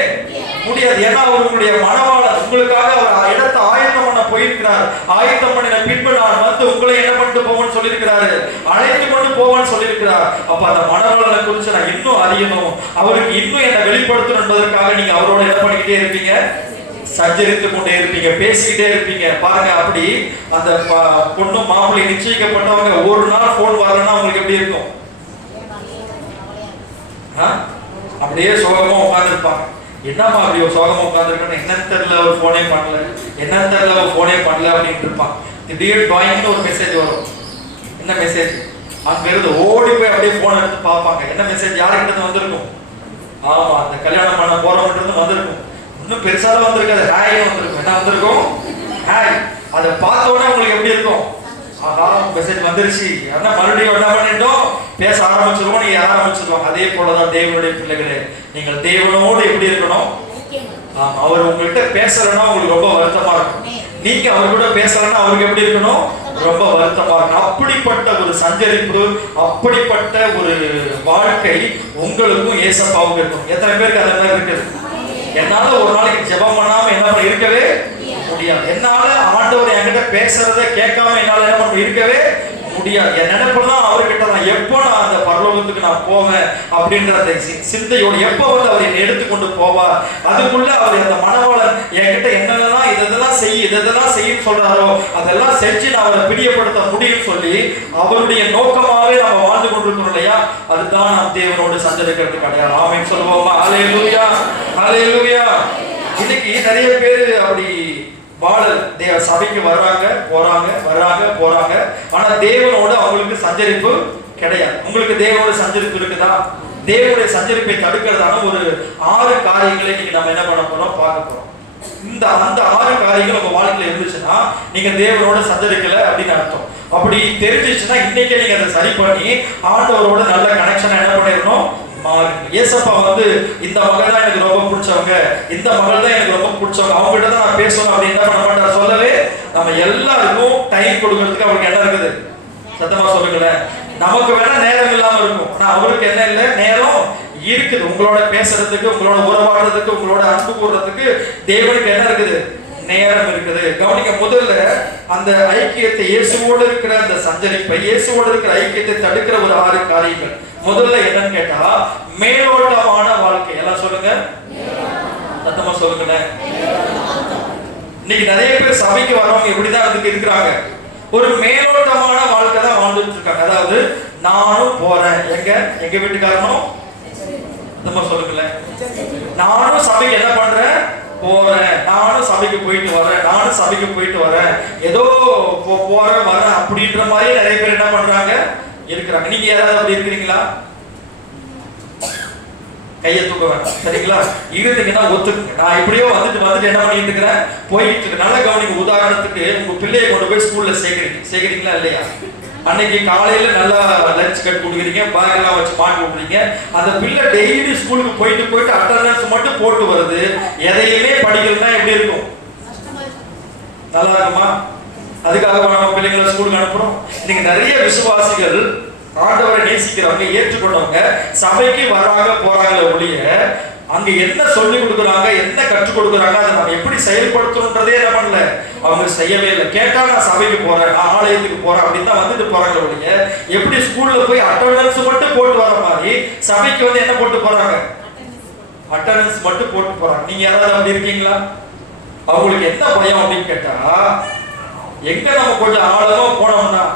முடியாது. ஏன்னா அவர் உங்களுடைய மனவாளன், உங்களுக்காக அவர் இடத்தை ஆயத்தம் பண்ண போயிருக்கிறார். ஆயத்தம் பண்ணின பின்பு நான் வந்து உங்களை என்ன பண்ணிட்டு போவேன்னு சொல்லியிருக்கிறாரு, அழைத்து கொண்டு போவேன்னு சொல்லியிருக்கிறார். அப்ப அந்த மனவாளனை குறித்து நான் இன்னும் அறியணும், அவருக்கு இன்னும் என்ன வெளிப்படுத்தணும் என்பதற்காக நீங்க அவரோட என்ன பண்ணிக்கிட்டே இருப்பீங்க, சஞ்சரித்து கொண்டே இருப்பீங்க, பேசிக்கிட்டே இருப்பீங்க. பாருங்க, அப்படி அந்த பொண்ணு மாப்பிள்ளை நிச்சயிக்கப்பட்டவங்க ஒரு நாள் போன் வரலன்னா அவங்களுக்கு எப்படி இருக்கும், அப்படியே சோகமா உட்கார்ந்துருப்பாங்க. என்னம்மா அப்படி ஒரு சோகமா உட்கார்ந்துருக்கணும், என்னன்னு தெரியல, ஒரு போனே பண்ணல, என்னன்னு தெரியல, ஒரு போனே பண்ணல அப்படின்னு இருப்பாங்க. திடீர்னு ட்ராயிங்னு ஒரு மெசேஜ் வரும். என்ன மெசேஜ், அங்க இருந்து ஓடி போய் அப்படியே போன் எடுத்து பார்ப்பாங்க. என்ன மெசேஜ், யாருக்கிட்ட வந்திருக்கும், ஆமா அந்த கல்யாணம் பண்ண போறவங்கிட்ட வந்திருக்கும். இன்னும் பெருசாலும் வந்திருக்காது, ஹாய் வந்திருக்கும். என்ன வந்திருக்கும், ஹாய். அதை பார்த்த உடனே உங்களுக்கு எப்படி இருக்கும், ஆஹா மெசேஜ் வந்துருச்சு, ஆனா மறுபடியும் என்ன பண்ணிட்டோம், பேச ஆரம்பிச்சிருவோம், நீங்க ஆரம்பிச்சிருவோம். அதே போலதான் தேவனுடைய பிள்ளைகளே, நீங்கள் தேவனோடு எப்படி இருக்கணும், அவர் உங்கள்கிட்ட பேசலன்னா உங்களுக்கு ரொம்ப வருத்தமா இருக்கும். நீங்க அவர் கூட பேசலன்னா அவருக்கு எப்படி இருக்கணும், ரொம்ப வருத்தமா இருக்கும். அப்படிப்பட்ட ஒரு சஞ்சரிப்பு, அப்படிப்பட்ட ஒரு வாழ்க்கை உங்களுக்கும் ஏசப்பாவுக்கும் இருக்கும். எத்தனை பேருக்கு அந்த மாதிரி இருக்குது? என்னால ஒரு நாளைக்கு ஜெபம் பண்ணாம என்ன பண்ண இருக்கவே முடியாது. என்னால ஆண்டவர் என்கிட்ட பேசுறத கேட்காம என்னால என்ன பண்ண இருக்கவே முடியாது. என் நினைப்பெல்லாம் அவர்கிட்ட தான், எப்போ நான் அந்த பரலோகத்துக்கு நான் போவேன் அப்படின்ற அந்த சிந்தையோடு எப்போ வந்து அவர் என்னை எடுத்துக்கொண்டு போவார், அதுக்குள்ள அவர் அந்த மனவாளன் என்கிட்ட என்னென்னலாம் இதெல்லாம் இதெல்லாம் செய்யும் சொல்றாரோ அதெல்லாம் செஞ்சு நான் அவரை பிரியப்படுத்த முடியும் சொல்லி அவருடைய நோக்கமாவே நம்ம வாழ்ந்து கொண்டிருக்கிறோம் இல்லையா, அதுதான் நம் தேவனோடு சஞ்சரிக்கிறது கிடையாது. ஆமென் சொல்லுவோமா? ஹல்லேலூயா, ஹல்லேலூயா. இன்னைக்கு நிறைய பேர் அப்படி தேவ சபைக்கு வர்றாங்க போறாங்க. ஆனா தேவனோட அவங்களுக்கு சஞ்சரிப்பு கிடையாது. உங்களுக்கு தேவனோட சஞ்சரிப்பு இருக்குதா? தேவனுடைய சஞ்சரிப்பை தடுக்கிறதான ஒரு 6 காரியங்களை நீங்க நம்ம என்ன பண்ண போறோம், பார்க்க போறோம். அந்த 6 காரியங்கள் உங்க வாழ்க்கையில இருந்துச்சுன்னா நீங்க தேவனோட சஞ்சரிக்கல அப்படின்னு அர்த்தம். அப்படி தெரிஞ்சிச்சுன்னா இன்னைக்கே நீங்க அதை சரி பண்ணி ஆண்டவரோட நல்ல கனெக்ஷன் என்ன பண்ணிடணும், ஏசப்பா வந்து இந்த மகள் தான் எனக்கு ரொம்ப பிடிச்சவங்க, இந்த மகள் தான் எனக்கு ரொம்ப பிடிச்சவங்க, அவங்க கிட்ட தான் நான் பேசணும் அப்படின்னு என்ன பண்ண மாட்டார், சொல்லவே நம்ம எல்லாருக்கும் டைம் கொடுக்கறதுக்கு அவருக்கு என்ன இருக்குது, சத்தமா சொல்லுங்களேன், நமக்கு வேணா நேரம் இல்லாம இருக்கும், ஆனா அவருக்கு என்ன இல்லை, நேரம் இருக்குது. உங்களோட பேசுறதுக்கு, உங்களோட உறவாடுறதுக்கு, உங்களோட அன்பு கூடுறதுக்கு தேவனுக்கு என்ன இருக்குது, நேரம் இருக்குது. கவனிக்க, முதல்ல அந்த ஐக்கியத்தை, இயேசுவோடு இருக்கிற அந்த சஞ்சரிப்பை, இயேசுவோடு இருக்கிற ஐக்கியத்தை தடுக்கிற ஒரு 6 காரியங்கள். முதல்ல என்னன்னு கேட்டா, மேலோட்டமான வாழ்க்கை. எல்லாம் சொல்லுங்க, சத்தமா சொல்லுங்க. இன்னைக்கு நிறைய பேர் சபைக்கு வரவங்க எப்படிதான் அதுக்கு இருக்கிறாங்க, ஒரு மேலோட்டமான வாழ்க்கை தான் வாழ்ந்துட்டு இருக்காங்க. அதாவது நானும் போறேன், எங்க வீட்டுக்காரனும், சத்தமா சொல்லுங்களேன், நானும் சபைக்கு என்ன பண்றேன், போறேன், நானும் சபைக்கு போயிட்டு வரேன், நானும் சபைக்கு போயிட்டு வரேன், ஏதோ போறேன் வரேன் அப்படின்ற மாதிரி நிறைய பேர் என்ன பண்றாங்க, இருக்கிறாங்க. நீங்க யாராவது அப்படி இருக்கிறீங்களா? கையை தூக்க வேண்டாம், சரிங்களா? இருந்தீங்கன்னா ஒத்துக்குங்க. நான் இப்படியோ வந்துட்டு என்ன பண்ணிட்டு இருக்கிறேன், போயிட்டு இருக்கு. நல்ல கவனிங்க. உதாரணத்துக்கு உங்க பிள்ளையை கொண்டு போய் ஸ்கூல்ல சேர்க்கிறீங்களா இல்லையா? அன்னைக்கு காலையில நல்லா லஞ்ச் கட் கொடுக்குறீங்க, பேக் எல்லாம் வச்சு மாட்டி விடுறீங்க. அந்த பிள்ளை டெய்லி ஸ்கூலுக்கு போயிட்டு அட்டெண்டன்ஸ் மட்டும் போட்டு வருது, எதையுமே படிக்கலன்னா எப்படி இருக்கும்? நல்லா இருக்குமா? அதுக்காக நம்ம பிள்ளைங்களை ஸ்கூலுக்கு அனுப்புறோம். இன்னைக்கு நிறைய விசுவாசிகள், ஆண்டவரை நேசிக்கிறவங்க, ஏற்றுக்கொண்டவங்க சபைக்கு வராங்க போறாங்களே ஒழிய அங்க என்ன சொல்லி கொடுக்குறாங்க, என்ன கற்றுக் கொடுக்குறாங்க, அதை நம்ம எப்படி செயல்படுத்தணுன்றதே என்ன பண்ணல, அவங்க செய்யவே இல்லை. கேட்டா நான் சபைக்கு போறேன், நான் ஆலயத்துக்கு போறேன் அப்படின்னு தான் வந்துட்டு போறாங்க ஒழிய எப்படி ஸ்கூல்ல போய் அட்டெண்டன்ஸ் மட்டும் போட்டு வர மாதிரி சபைக்கு வந்து என்ன போட்டு போறாங்க, அட்டெண்டன்ஸ் மட்டும் போட்டு போறாங்க. நீங்க யாராவது அப்படி இருக்கீங்களா? அவங்களுக்கு என்ன பயம் அப்படின்னு கேட்டா, எங்க நம்ம கொஞ்சம் ஆழமா போனோம்னா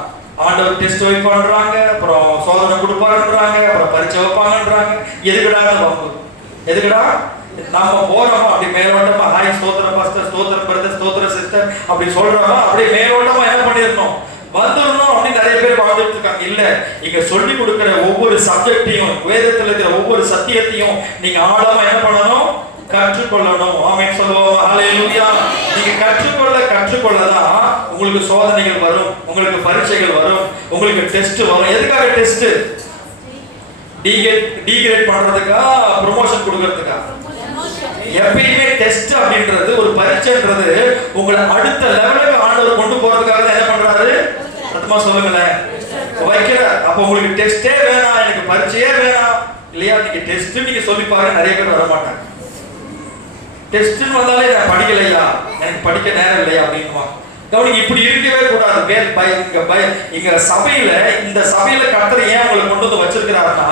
ஆண்டவர் டெஸ்ட் வைப்பான்றாங்க, அப்புறம் சோதனை கொடுப்பாருன்றாங்க, அப்புறம் பரீட்சை வைப்பாங்கன்றாங்க. எதுக்குடா நாம போறோமா அப்படி மேலோட்டமா ஹாய் ஸ்தோத்திரம் பாஸ்டர், ஸ்தோத்திரம் பிரதர், ஸ்தோத்திரம் சிஸ்டர் அப்படி சொல்றோமா, அப்படியே மேலோட்டமா என்ன பண்ணிடணும், வந்துடணும் அப்படின்னு நிறைய பேர் வாழ்ந்துட்டு இருக்காங்க. இல்ல, இங்க சொல்லி கொடுக்கிற ஒவ்வொரு சப்ஜெக்டையும், வேதத்துல இருக்கிற ஒவ்வொரு சத்தியத்தையும் நீங்க ஆழமா என்ன பண்ணணும், கற்றுக்கொள்ளணும். ஆமென் சொல்லுவோம். ஹல்லேலூயா. நீங்க கற்றுக்கொள்ளதான் உங்களுக்கு சோதனைகள் வரும், உங்களுக்கு பரீட்சைகள் வரும், உங்களுக்கு டெஸ்ட் வரும். எதுக்காக டெஸ்ட்? டிகிரேட் பண்றதுக்கா, ப்ரமோஷன் கொடுக்கிறதுக்கா? எப்பயுமே டெஸ்ட் அப்படின்றது, ஒரு பரீட்சைன்றது உங்களை அடுத்த லெவலுக்கு ஆண்டவர் கொண்டு போறதுக்காக தான் என்ன பண்றாரு, சத்தமா சொல்லுங்களேன், வைக்கிற. அப்ப உங்களுக்கு டெஸ்டே வேணாம், எனக்கு பரீட்சையே வேணாம் இல்லையா? நீங்க டெஸ்ட் நீங்க சொல்லி பாருங்க, நிறைய பேர் வர மாட்டாங்க. டெஸ்ட்னு வந்தாலே நான் படிக்கலையா, எனக்கு படிக்க நேரம் இல்லையா அப்படின்னுவாங்க. கவனிங்க, இப்படி இருக்கவே கூடாது. இங்க சபையில, இந்த சபையில கர்த்தர் ஏன் உங்களை கொண்டு வந்து வச்சிருக்கிறாருன்னா,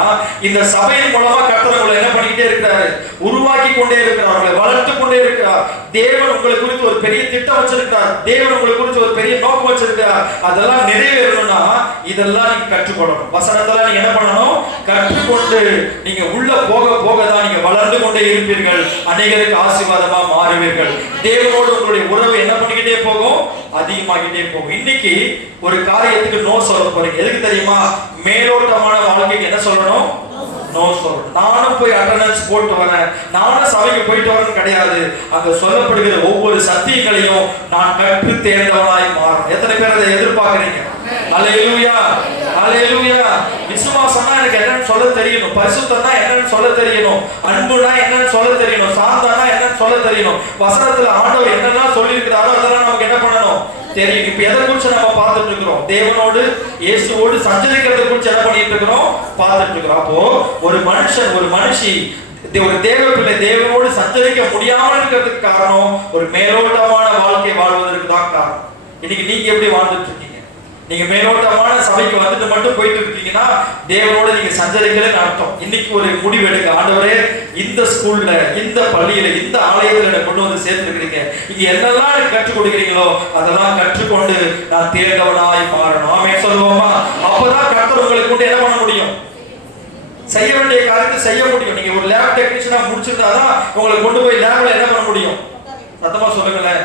இந்த சபையின் மூலமா கர்த்தர் உங்களை என்ன பண்ணிக்கிட்டே இருக்கிறாரு, உருவாக்கி கொண்டே இருக்கிறார், உங்களை வளர்த்து கொண்டே இருக்கிறார். தேவன் உங்களை குறித்து ஒரு பெரிய திட்டம் வச்சிருக்கிறார், தேவன் உங்களை குறித்து ஒரு பெரிய நோக்கம் வச்சிருக்கிறார். அதெல்லாம் நிறைவேறணும்னா இதெல்லாம் நீங்க கற்றுக்கொள்ளணும். வசனத்தெல்லாம் நீங்க என்ன பண்ணணும், கற்றுக்கொண்டு நீங்க உள்ள போக போக தான் நீங்க வளர்ந்து கொண்டே இருப்பீர்கள், அநேகருக்கு ஆசீர்வாதமா மாறுவீர்கள். தேவனோடு உங்களுடைய உறவு என்ன பண்ணிக்கிட்டே போகும், அதிகமாகிட்டே போகும். இன்னைக்கு ஒரு காரியத்துக்கு நோ சொல்ல போறீங்க. எதுக்கு தெரியுமா? மேலோட்டமான வாழ்க்கைக்கு என்ன சொல்லணும், நோ சொல்லணும். நானும் போய் அட்டெண்டன்ஸ் போட்டு வரேன், நானும் சபைக்கு போயிட்டு வரேன்னு கிடையாது. அங்க சொல்லப்படுகிற ஒவ்வொரு சத்தியங்களையும் நான் கற்று தேர்ந்தவனாய் மாறணும். எத்தனை பேர் அதை எதிர்பார்க்கிறீங்க? அல்லேலூயா, அல்லேலூயா. விசுவாசம்னா எனக்கு என்னன்னு சொல்ல தெரியணும், பரிசுத்தம்னா என்னன்னு சொல்ல தெரியணும், அன்புனா என்னன்னு சொல்ல தெரியணும், சாந்தானா என்னன்னு சொல்ல தெரியணும். வசனத்துல ஆண்டவர் என்னெல்லாம் சொல்லி இருக்கிறாரோ அதெல்லாம் நமக்கு என்ன பண்ணணும், தெரியும். இப்ப எதை குறிச்சு நம்ம பார்த்துட்டு இருக்கிறோம், தேவனோடு இயேசுவோடு சஞ்சரிக்கிறத குறிச்சு என்ன பண்ணிட்டு இருக்கிறோம், பார்த்துட்டு இருக்கிறோம். அப்போ ஒரு மனுஷன், ஒரு மனுஷி, ஒரு தேவ பிள்ளை தேவனோடு சஞ்சரிக்க முடியாமல் இருக்கிறதுக்கு காரணம் ஒரு மேலோட்டமான வாழ்க்கை வாழ்வதற்கு தான் காரணம். இன்னைக்கு நீங்க எப்படி வாழ்ந்துட்டு இருக்கீங்க? நீங்க மேலோட்டமான சபைக்கு வந்துட்டு மட்டும் போயிட்டு இருக்கீங்கன்னா தேவனோட நீங்க சஞ்சரிக்கலன்னு அர்த்தம். இன்னைக்கு ஒரு முடிவு எடுக்க, ஆண்டவரே இந்த ஸ்கூல்ல, இந்த பள்ளியில, இந்த ஆலயத்துல என்ன கொண்டு வந்து சேர்த்துருக்கிறீங்க, இங்க என்னெல்லாம் எனக்கு கற்றுக் கொடுக்குறீங்களோ அதெல்லாம் கற்றுக்கொண்டு நான் தேர்ந்தவனாய் மாறணும். ஆமென் சொல்லுவோமா? அப்பதான் கர்த்தர் உங்களுக்கு கொண்டு என்ன பண்ண முடியும், செய்ய வேண்டிய காரியத்தை செய்ய முடியும். நீங்க ஒரு லேப் டெக்னீஷியனா முடிச்சிருந்தாதான் உங்களை கொண்டு போய் லேப்ல என்ன பண்ண முடியும். சத்தமா சொல்லுங்களேன்.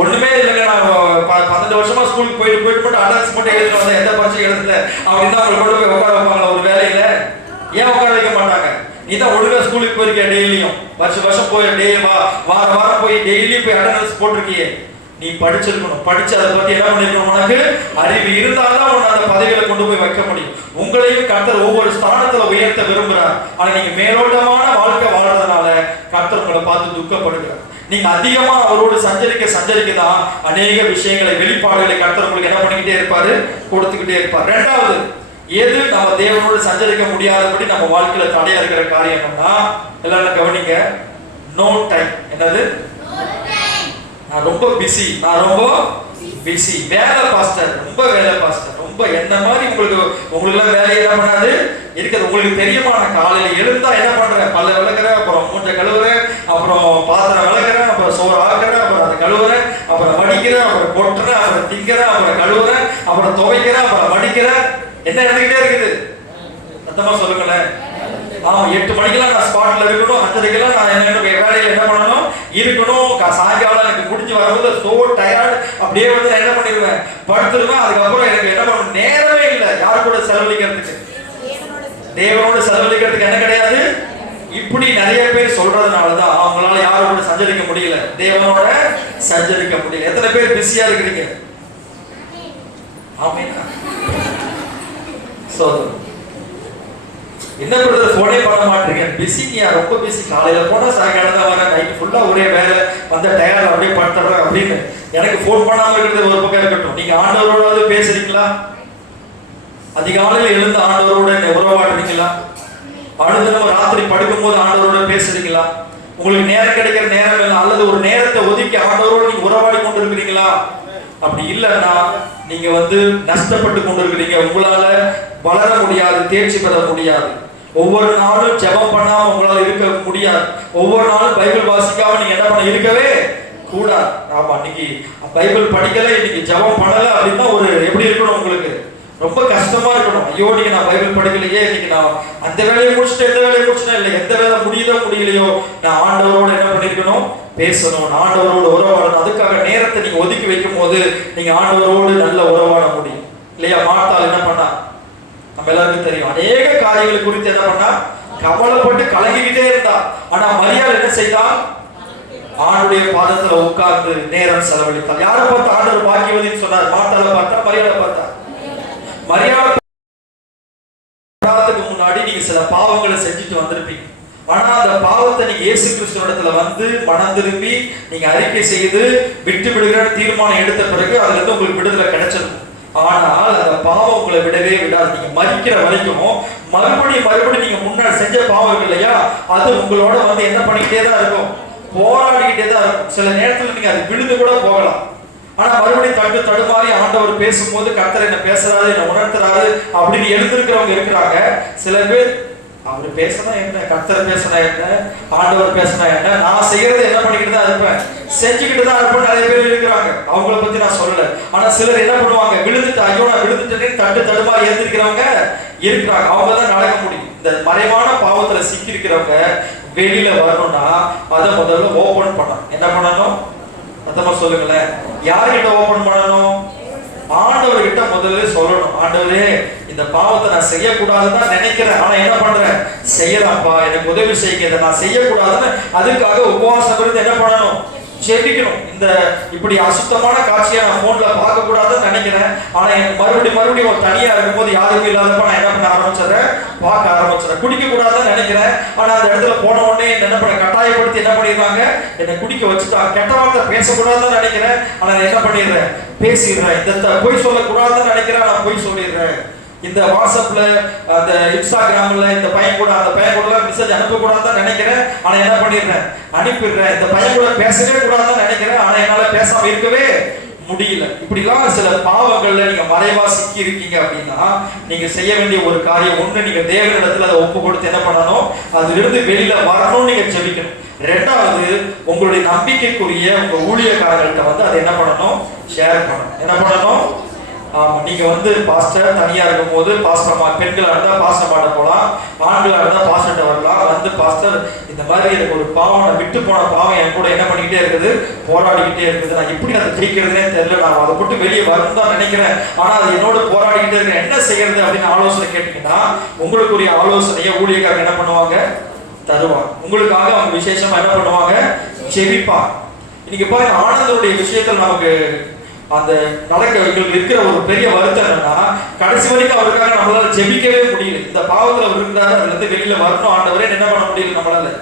ஒண்ணுமே இல்லைங்க, நான் 12 வருஷமா ஸ்கூலுக்கு போயிட்டு அட்டெண்டன்ஸ் மட்டும் எழுதிட்டு வந்தேன், எந்த பரீட்சை எழுதல அப்படின்னா அவங்களை கொண்டு போய் உட்கார வைப்பாங்களா ஒரு வேலையில? ஏன் உட்கார வைக்க மாட்டாங்க? நீ தான் ஒழுங்கா ஸ்கூலுக்கு போயிருக்க, டெய்லியும் வருஷம் போய் வாரம் போய் டெய்லியும் போய் அட்டெண்டன்ஸ் போட்டிருக்கியே, நீ படிச்சிருக்கணும். படிச்சு அதை பத்தி என்ன பண்ணிருக்கணும், உனக்கு அறிவு இருந்தால்தான் உன்னை அந்த பதவியில கொண்டு போய் வைக்க முடியும். உங்களையும் கர்த்தர் ஒவ்வொரு ஸ்தானத்துல உயர்த்த விரும்புறார். ஆனா நீங்க மேலோட்டமான வாழ்க்கை வாழ்றதுனால கர்த்தர் உங்களை பார்த்து துக்கப்படுகிறார். நீங்க அதிகமா அவரோடு சஞ்சரிக்க தான் அநேக விஷயங்களை, வெளிப்பாடுகளை கர்த்தர் உங்களுக்கு என்ன பண்ணிக்கிட்டே இருப்பாரு, கொடுத்துக்கிட்டே இருப்பார். ரெண்டாவது, எது நம்ம தேவனோடு சஞ்சரிக்க முடியாதபடி நம்ம வாழ்க்கையில தடையா இருக்கிற காரியம் என்னன்னா, எல்லாரும் கவனிங்க, நோ டைம். என்னது? நான் ரொம்ப பிஸி, நான் ரொம்ப பிஸி. வேலை பாஸ்டர், ரொம்ப வேலை பாஸ்டர், ரொம்ப என்ன மாதிரி உங்களுக்கு வேலையை என்ன பண்ணாது இருக்கிறது. உங்களுக்கு தெரியுமா, நான் காலையில எழுந்தா என்ன பண்றேன்? பல்ல விளக்குறேன், அப்புறம் மூட்டை கழுவுறேன், அப்புறம் பாத்திரம் விளக்குறேன், அப்புறம் சோறு ஆக்குறேன், அப்புறம் அதை கழுவுறேன், அப்புறம் வடிக்கிறேன், அப்புறம் கொட்டுறேன், அப்புறம் திங்கிறேன், அப்புறம் கழுவுறேன், அப்புறம் துவைக்கிறேன், அப்புறம் வடிக்கிறேன். என்ன நடந்துகிட்டே இருக்குது? சத்தமா சொல்லுங்களேன். 8 மணிக்கெல்லாம் நான் ஸ்பாட்ல இருக்கணும், 5:30 நான் என்ன வேலையில என்ன பண்ணணும் இருக்கணும். சாயங்காலம் எனக்கு முடிஞ்சு வரும்போது சோ டயர்ட், அப்படியே வந்து நான் என்ன பண்ணிடுவேன், படுத்துருவேன். அதுக்கப்புறம் எனக்கு என்ன பண்ண நேரமே இல்லை யாரு கூட செலவழிக்கிறதுக்கு, தேவனோட செலவழிக்கிறதுக்கு என்ன கிடையாது. இப்படி நிறைய பேர் சொல்றதுனாலதான் அவங்களால யாரு கூட சஞ்சரிக்க முடியல, தேவனோட சஞ்சரிக்க முடியல. எத்தனை பேர் பிஸியா இருக்கிறீங்க? ஆமென். சோ என்ன பிரதர் போனே பண்ண மாட்டீங்க? பிஸிங்க, ரொம்ப பிஸி. காலையில போனா சாயங்காலம் தான் வரேன், நைட்டு ஃபுல்லா ஒரே வேலை, வந்த டயர்ல அப்படியே படுத்துறேன் அப்படின்னு எனக்கு போன் பண்ணாம இருக்கிறது ஒரு பக்கம் இருக்கட்டும். நீங்க ஆண்டவரோட பேசுறீங்களா? அதிகாலையில் எழுந்து ஆண்டவரோட உறவாடுறீங்களா? அனுதினம் ராத்திரி படுக்கும் போது ஆண்டவரோட பேசுறீங்களா? உங்களுக்கு நேரம் கிடைக்கிற நேரம் இல்லை, அல்லது ஒரு நேரத்தை ஒதுக்கி ஆண்டவரோட நீங்க உறவாடி கொண்டு இருக்கிறீங்களா? அப்படி இல்லைன்னா நீங்க வந்து நஷ்டப்பட்டு கொண்டு இருக்கிறீங்க. உங்களால வளர முடியாது, தேர்ச்சி பெற முடியாது. ஒவ்வொரு நாளும் ஜெபம் பண்ணாம உங்களால இருக்க முடியாது. ஒவ்வொரு நாளும் பைபிள் வாசிக்காம நீங்க என்ன பண்ண இருக்கவே கூடாது. ஆமா, இன்னைக்கு பைபிள் படிக்கல, இன்னைக்கு ஜெபம் பண்ணல அப்படின்னா ஒரு எப்படி இருக்கணும்? உங்களுக்கு ரொம்ப கஷ்டமா இருக்கணும். ஐயோ, நீங்க நான் பைபிள் படிக்கலையே, இன்னைக்கு நான் அந்த வேலையை முடிச்சுட்டு எந்த வேலையை முடிச்சுட்டேன், இல்லை எந்த வேலை முடியுதோ முடியலையோ, நான் ஆண்டவரோட என்ன பண்ணிருக்கணும்? பேசணும், ஆண்டவரோடு உறவாடணும். அதுக்காக நேரத்தை நீங்க ஒதுக்கி வைக்கும் போது நீங்க ஆண்டவரோடு நல்ல உறவாட முடியும் இல்லையா? மார்த்தாள் என்ன பண்ணா? நம்ம எல்லாருக்கும் தெரியும். அநேக காரியங்கள் குறித்து என்ன பண்ணா? கவலைப்பட்டு கலங்கிக்கிட்டே இருந்தா. ஆனா மரியாள் என்ன செய்தால்? ஆண்டுடைய பாதத்துல உட்கார்ந்து நேரம் செலவழித்தார். யாரை பார்த்து ஆண்டவர் பாக்கியவதின்னு சொன்னார்? மார்த்தாளை பார்த்தா, மரியாளை பார்த்தா? மரியாதை முன்னாடி நீங்க சில பாவங்களை செஞ்சுட்டு வந்திருப்பீங்க. ஆனா அந்த பாவத்தை நீங்க இயேசு கிறிஸ்துவிடத்துல வந்து மனம் திரும்பி நீங்க அறிக்கை செய்து விட்டு விடுகிற தீர்மானம் எடுத்த பிறகு அதுல இருந்து உங்களுக்கு விடுதலை கிடைச்சிருக்கும். ஆனால் அந்த பாவம் உங்களை விடவே விடாது. நீங்க மறிக்கிற வரைக்கும் மறுபடியும் நீங்க முன்னாடி செஞ்ச பாவம் இருக்கு இல்லையா, அது உங்களோட வந்து என்ன பண்ணிக்கிட்டே தான் இருக்கும், போராடிக்கிட்டே தான் இருக்கும். சில நேரத்துல நீங்க அது விழுந்து கூட போகலாம். ஆனா மறுபடியும் தடுமாறி ஆண்டவர் பேசும்போது கர்த்தர் என்ன பேசுறாரு, என்ன உணர்த்துறாரு அப்படின்னு எழுந்திருக்கிறவங்க இருக்கிறாங்க. சில பேர் அவர் பேசினா என்ன, கர்த்தர் பேசினா என்ன, ஆண்டவர் பேசினா என்ன, நான் செய்யறது என்ன பண்ணிக்கிட்டு தான் இருப்பேன், செஞ்சுக்கிட்டு தான் இருப்பேன். நிறைய பேர் இருக்கிறாங்க, அவங்கள பத்தி நான் சொல்லல. ஆனா சிலர் என்ன பண்ணுவாங்க, விழுந்துட்டு ஐயோ நான் விழுந்துட்டேன்னு தடுமாறி எழுந்திருக்கிறவங்க இருக்கிறாங்க. அவங்க தான் நடக்க முடியும். இந்த மறைவான பாவத்துல சிக்கி இருக்கிறவங்க வெளியில வரணும்னா அதை முதல்ல ஓபன் பண்ணணும். என்ன பண்ணணும்? அத்தமா சொல்லுங்களேன். யார்கிட்ட ஓபன் பண்ணணும்? ஆண்டவர்கிட்ட முதல்ல சொல்லணும். ஆண்டவரே, இந்த பாவத்தை நான் செய்யக்கூடாதுன்னு நினைக்கிறேன், ஆனா என்ன பண்றேன், செய்யலாம்ப்பா, எனக்கு உதவி செய்யுங்க, நான் செய்யக்கூடாதுன்னு அதுக்காக உபவாசம் இருந்து என்ன பண்ணணும், ஜெபிக்கணும். இந்த இப்படி அசுத்தமான காட்சியை நான் போன்ல பார்க்க கூடாதுன்னு நினைக்கிறேன், ஆனா எனக்கு மறுபடியும் ஒரு தனியா இருக்கும்போது யாருக்கும் இல்லாதப்ப நான் என்ன பண்ண ஆரம்பிச்சிடறேன், பார்க்க ஆரம்பிச்சிடறேன். குடிக்க கூடாதுன்னு நினைக்கிறேன், ஆனா அந்த இடத்துல போன உடனே என்ன பண்ண கட்டாயப்படுத்தி என்ன பண்ணிடுறாங்க, என்னை குடிக்க வச்சுட்டாங்க. கெட்ட வார்த்தை பேசக்கூடாதுன்னு நினைக்கிறேன், ஆனா என்ன பண்ணிடுறேன், பேசிடுறேன். இந்த பொய் சொல்லக்கூடாதுன்னு நினைக்கிறேன், நான் பொய் சொல்லிடுறேன். இந்த வாட்ஸ்அப்ல அந்த இன்ஸ்டாகிராம்ல இந்த பையன் கூட அந்த பையன் கூட மெசேஜ் அனுப்பக்கூடாதுன்னு நினைக்கிறேன், ஆனா என்ன பண்ணிடுறேன், அனுப்பிடுறேன். இந்த பையன் கூட பேசவே கூடாதுன்னு நினைக்கிறேன், ஆனா என்னால பேசாம இருக்கவே முடியல. இப்படிலாம் சில பாவங்கள்ல நீங்க மறைவா சிக்கி இருக்கீங்க அப்படின்னா நீங்க செய்ய வேண்டிய ஒரு காரியம் ஒண்ணு, நீங்க தேவனிடத்துல அதை ஒப்பு கொடுத்து என்ன பண்ணணும், அதுல இருந்து வெளியில வரணும்னு நீங்க ஜெபிக்கணும். ரெண்டாவது, உங்களுடைய நம்பிக்கைக்குரிய உங்க ஊழியக்காரர்கள்ட்ட வந்து அதை என்ன பண்ணணும், ஷேர் பண்ணணும். என்ன பண்ணணும்? நீங்க வந்து பாஸ்டர் தனியா இருக்கும் போது பாஸ்டர்மா, பெண்களா இருந்தா பாஸ்டர் மாட்ட போகலாம், ஆண்களா இருந்தா பாஸ்டர்ட்ட வரலாம். வந்து பாஸ்டர், இந்த மாதிரி எனக்கு ஒரு பாவம், நான் விட்டு போன பாவம் என் கூட என்ன பண்ணிக்கிட்டே இருக்குது, போராடிக்கிட்டே இருக்குது, நான் எப்படி அதை ஜெயிக்கிறதுனே தெரியல, நான் அதை போட்டு வெளியே வரணும் தான் நினைக்கிறேன், ஆனா அது என்னோட போராடிக்கிட்டே இருக்கேன், என்ன செய்யறது அப்படின்னு ஆலோசனை கேட்டீங்கன்னா உங்களுக்குரிய ஆலோசனையை ஊழியக்காரங்க என்ன பண்ணுவாங்க, தருவாங்க. உங்களுக்காக அவங்க விசேஷமா என்ன பண்ணுவாங்க, ஜெபிப்பாங்க. இன்னைக்கு பாருங்க, ஆனந்தனுடைய விஷயத்தில் நமக்கு அந்த நடக்க இருக்கிற ஒரு பெரிய வருத்தம் என்னன்னா, கடைசி வரைக்கும் அவருக்காக நம்மளால ஜெபிக்கவே முடியல. இந்த பாவத்துல அவர் இருந்தாரு, அதுல இருந்து வெளியில வரணும், ஆண்டவரே என்ன பண்ண முடியல நம்மளால.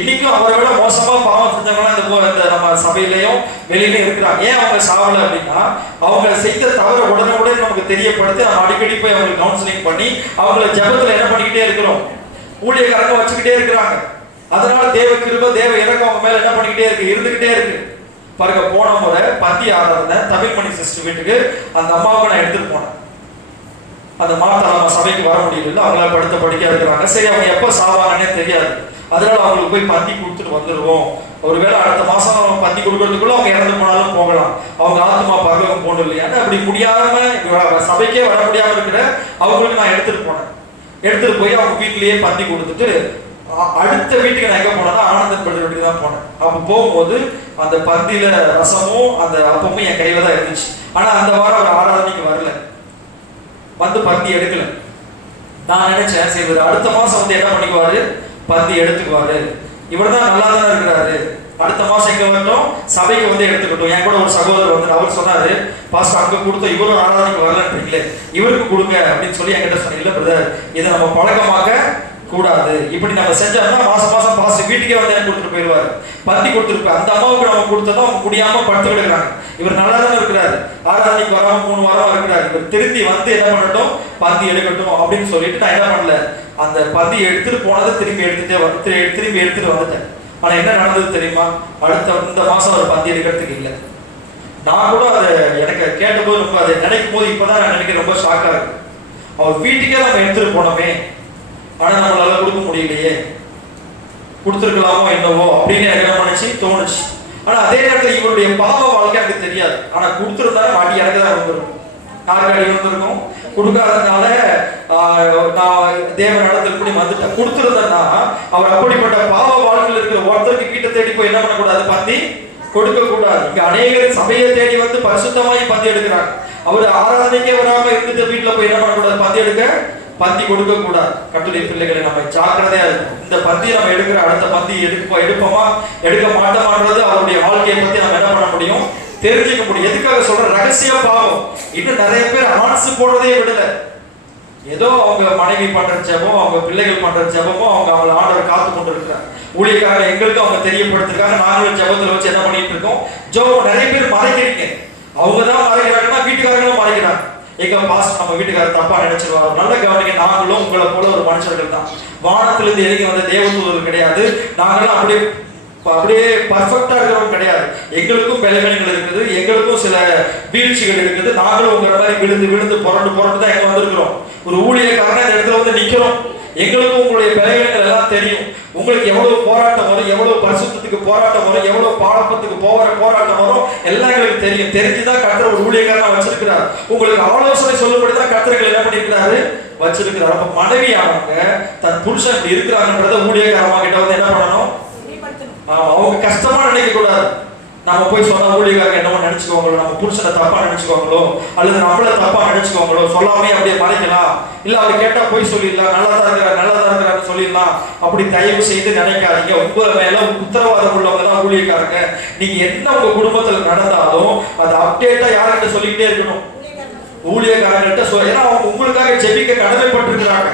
இன்னைக்கும் அவரை விட மோசமா பாவம் செஞ்சவங்க இந்த நம்ம சபையிலையும் வெளியிலயும் இருக்கிறாங்க. ஏன் அவங்க சாவல அப்படின்னா, அவங்க செய்த தவற உடனே நமக்கு தெரியப்படுத்தி நம்ம அடிக்கடி போய் அவங்களுக்கு கவுன்சிலிங் பண்ணி அவங்கள ஜெபத்துல என்ன பண்ணிக்கிட்டே இருக்கிறோம், ஊழியக்காரங்க வச்சுக்கிட்டே இருக்கிறாங்க. அதனால தேவ கிருபை தேவ இறக்கம் அவங்க மேல என்ன பண்ணிக்கிட்டே இருக்கு, இருந்துகிட்டே இருக்கு. பாருங்க, போன முறை பந்தி ஆராதனை தமிழ்மணி சிஸ்டர் வீட்டுக்கு அந்த அம்மாவுக்கு நான் எடுத்துட்டு போனேன். அந்த மாதா நம்ம சபைக்கு வர முடியல, அவங்கள படுத்த படிக்க இருக்கிறாங்க. சரி, அவங்க எப்ப சாவாங்கன்னே தெரியாது, அதனால அவங்களுக்கு போய் பந்தி கொடுத்துட்டு வந்துடுவோம். ஒருவேளை அடுத்த மாசம் பந்தி கொடுக்கறதுக்குள்ள அவங்க இறந்து போனாலும் போகலாம், அவங்க ஆத்மா பரலோகம் போகணும் இல்லையா. அப்படி முடியாம சபைக்கே வர முடியாம இருக்கிற அவங்களுக்கு நான் எடுத்துட்டு போனேன். எடுத்துட்டு போய் அவங்க வீட்லயே பந்தி கொடுத்துட்டு அடுத்த வீட்டுக்கு நான் எங்க போனேன்னா ஆனந்தன் பள்ளி வீட்டுக்கு தான் போனேன். அப்ப போகும்போது அந்த பந்தியில ரசமும் அந்த அப்பமும் என் கையில தான் இருந்துச்சு. ஆனா அந்த வாரம் அவர் ஆராதனைக்கு வரல, வந்து பந்தி எடுக்கல. நான் நினைச்சேன், சரி இவர் அடுத்த மாசம் வந்து என்ன பண்ணிக்குவாரு, பந்தி எடுத்துக்குவாரு, இவர் தான் நல்லா தானே இருக்கிறாரு, அடுத்த மாசம் எங்க வரட்டும் சபைக்கு வந்து எடுத்துக்கிட்டோம். என் கூட ஒரு சகோதரர் வந்து அவர் சொன்னாரு, பாஸ்டர் அங்க கொடுத்த இவரும் ஆராதனைக்கு வரலன்றீங்களே, இவருக்கு கொடுங்க அப்படின்னு சொல்லி என்கிட்ட சொன்னீங்க. இல்ல பிரதர், இதை நம்ம பழக்கமாக்க கூடாது. இப்படி நம்ம செஞ்சோம்னா மாசம் பாஸ்டர் வீட்டுக்கே வந்து எனக்கு கொடுத்துட்டு போயிடுவாரு. பந்தி கொடுத்துருப்பேன், அந்த அம்மாவுக்கு நம்ம கொடுத்ததும் அவங்க முடியாம படுத்து கிடக்குறாங்க. இவர் நல்லா தானே இருக்கிறாரு, ஆராதனைக்கு வராம 3 வாரமா இருக்கிறாரு, இவர் திரும்பி வந்து என்ன பண்ணட்டும், பந்தி எடுக்கட்டும் அப்படின்னு சொல்லிட்டு நான் என்ன பண்ணல, அந்த பந்தி எடுத்துட்டு போனதை திரும்பி எடுத்துட்டு வந்துட்டேன். ஆனா என்ன நடந்தது தெரியுமா, இந்த மாசம் ஒரு பந்தி எடுக்கிறதுக்கு இல்லை. நான் கூட அதை எனக்கு கேட்டபோது ரொம்ப அதை நினைக்கும் போது இப்பதான் நான் நினைக்க ரொம்ப ஷாக்கா இருக்கு. அவர் வீட்டுக்கே நம்ம எடுத்துட்டு போனோமே, ஆனா நம்மளால கொடுக்க முடியலையே, கொடுத்துருக்கலாமோ என்னவோ அப்படின்னு எனக்கு என்ன பண்ணுச்சு, தோணுச்சு. ஆனா அதே நேரத்தில் இவருடைய பாவ வாழ்க்கை எனக்கு தெரியாது. ஆனா கொடுத்துருந்தா மாட்டி எனக்கு தான் வந்துடும், யாருக்கு அடி வந்திருக்கும். கொடுக்காதனால நான் தேவ நடத்தில் கூடி வந்துட்டேன். கொடுத்துருந்தேன்னா அவர் அப்படிப்பட்ட பாவ வாழ்க்கையில் இருக்கிற ஒருத்தருக்கு வீட்டை தேடி போய் என்ன பண்ணக்கூடாது, பந்தி கொடுக்க கூடாது. இங்க அநேகர் சபையை தேடி வந்து பரிசுத்தமாய் பந்தி எடுக்கிறாங்க. அவர் ஆராதனைக்கே வராம இருந்துட்டு வீட்டுல போய் என்ன பண்ணக்கூடாது, பந்தி கொடுக்க கூடாது. கர்த்தருடைய பிள்ளைகளை நம்ம ஜாக்கிரதையா இருக்கும். இந்த பந்தி நம்ம எடுக்கிற அடுத்த பந்தி எடுப்போமா எடுக்க மாட்டோமான்றது அவருடைய வாழ்க்கையை பத்தி நம்ம என்ன பண்ண முடியும், தெரிஞ்சுக்க முடியும். எதுக்காக சொல்ற, ரகசிய பாவம். இன்னும் நிறைய பேர் ஆன்சு போடுறதே விடல. ஏதோ அவங்க மனைவி பண்ற ஜெபம், அவங்க பிள்ளைகள் பண்ற ஜெபமோ, அவங்க ஆண்டவர் காத்து கொண்டு இருக்கிறார். ஊழியக்காரங்க எங்களுக்கு அவங்க தெரியப்படுத்திருக்காங்க, நாங்களும் ஜெபத்துல வச்சு என்ன பண்ணிட்டு இருக்கோம், ஜெபம். நிறைய பேர் மறைக்கிறீங்க, அவங்க தான் மறைக்கிறாங்கன்னா வீட்டுக்காரங்களும் மறைக்கிறாங்க. எங்க பாஸ்டர் நம்ம வீட்டுக்காரர் தப்பா நினைச்சிருவாரு. நல்ல கவனிங்க, நாங்களும் உங்களை போல ஒரு மனுஷர்கள் தான். வானத்திலிருந்து இறங்கி வந்த தேவதூதர் கிடையாது. நாங்களும் அப்படியே பர்ஃபெக்டா இருக்கிறவங்க கிடையாது. எங்களுக்கும் பலவீனங்கள் இருக்குது, எங்களுக்கும் சில வீழ்ச்சிகள் இருக்குது. நாங்களும் உங்களை மாதிரி விழுந்து புரண்டு தான் எங்க வந்திருக்கிறோம். ஒரு ஊழியக்காரனா இந்த இடத்துல வந்து நிக்கிறோம். எங்களுக்கும் உங்களுடைய பலவீனங்கள் எல்லாம் தெரியும். உங்களுக்கு எவ்வளவு போராட்டம் வரும், எவ்வளவு பரிசுத்தத்துக்கு போராட்டம் வரும், எவ்வளவு பாடப்பத்துக்கு போராட்டம் வரும், எல்லாம் எங்களுக்கு தெரியும். தெரிஞ்சுதான் கர்த்தர் ஒரு ஊழியக்காரனா வச்சிருக்கிறார். உங்களுக்கு ஆலோசனை சொல்லும்படிதான் கர்த்தர்கள் என்ன பண்ணிருக்கிறாரு, வச்சிருக்கிறார். அப்ப மனைவியானவங்க தன் புருஷன் இப்படி இருக்கிறாங்கன்றத ஊழியக்காரமா கிட்ட வந்து என்ன பண்ணணும், அவங்க கஷ்டமா நினைக்க கூடாது. நம்ம போய் சொன்னா ஊழியக்காரங்க என்னமோ நினைச்சுக்கோங்களோ, நம்ம புருஷனை தப்பா நினைச்சுக்கோங்களோ, அல்லது நம்மள தப்பா நினைச்சுக்கோங்களோ, சொல்லாமே அப்படியே மறைக்கலாம். இல்ல அவர் கேட்டா போய் சொல்லிடலாம், நல்லா தான் இருக்கிறாரு சொல்லிடலாம். அப்படி தயவு செய்து நினைக்காதீங்க. உங்க மேல உத்தரவாதம் உள்ளவங்க தான் ஊழியக்காரங்க. நீங்க என்ன உங்க குடும்பத்துல நடந்தாலும் அது அப்டேட்டா யார்கிட்ட சொல்லிக்கிட்டே இருக்கணும், ஊழியக்காரங்கள்ட்ட. ஏன்னா அவங்க உங்களுக்காக ஜெபிக்க கடமைப்பட்டிருக்கிறாங்க.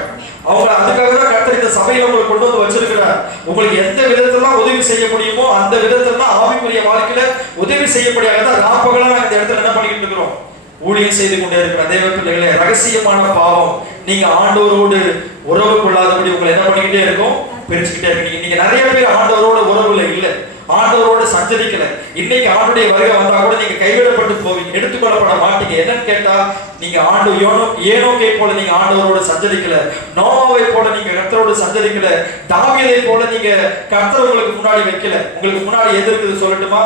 அவங்க அதுக்காக தான் கர்த்தர் இந்த சபையில உங்களை கொண்டு வந்து வச்சிருக்கிறார். உங்களுக்கு எந்த விதத்துல உதவி செய்ய முடியுமோ அந்த விதத்துல ஆவிக்குரிய வாழ்க்கையில உதவி செய்யப்படியாக ராப்பகலா இந்த இடத்துல என்ன பண்ணிட்டு இருக்கிறோம், ஊழியம் செய்து கொண்டே இருக்கிற தேவ பிள்ளைகளே. ரகசியமான பாவம், நீங்க ஆண்டவரோடு உறவு கொள்ளாதபடி உங்களை என்ன பண்ணிக்கிட்டே இருக்கும், பிரிச்சுக்கிட்டே இருக்கீங்க. நீங்க நிறைய பேர் ஆண்டவரோட உறவுல இல்லை, ஆண்டவரோட சஞ்சரிக்கல. இன்னைக்கு ஆண்டுடைய வருகை வந்தா கூட நீங்க கைவிடப்பட்டு போவீங்க, எடுத்துக்கொள்ளப்பட மாட்டீங்க. என்னன்னு கேட்டா, நீங்க ஏனோக்கை போல நீங்க ஆண்டவரோட சஞ்சரிக்கல, நோவாவை போல நீங்க கர்த்தரோட சஞ்சரிக்கல, தாவீதை போல நீங்க கர்த்தர் உங்களுக்கு முன்னாடி வைக்கல. உங்களுக்கு முன்னாடி எது இருக்குது சொல்லட்டுமா,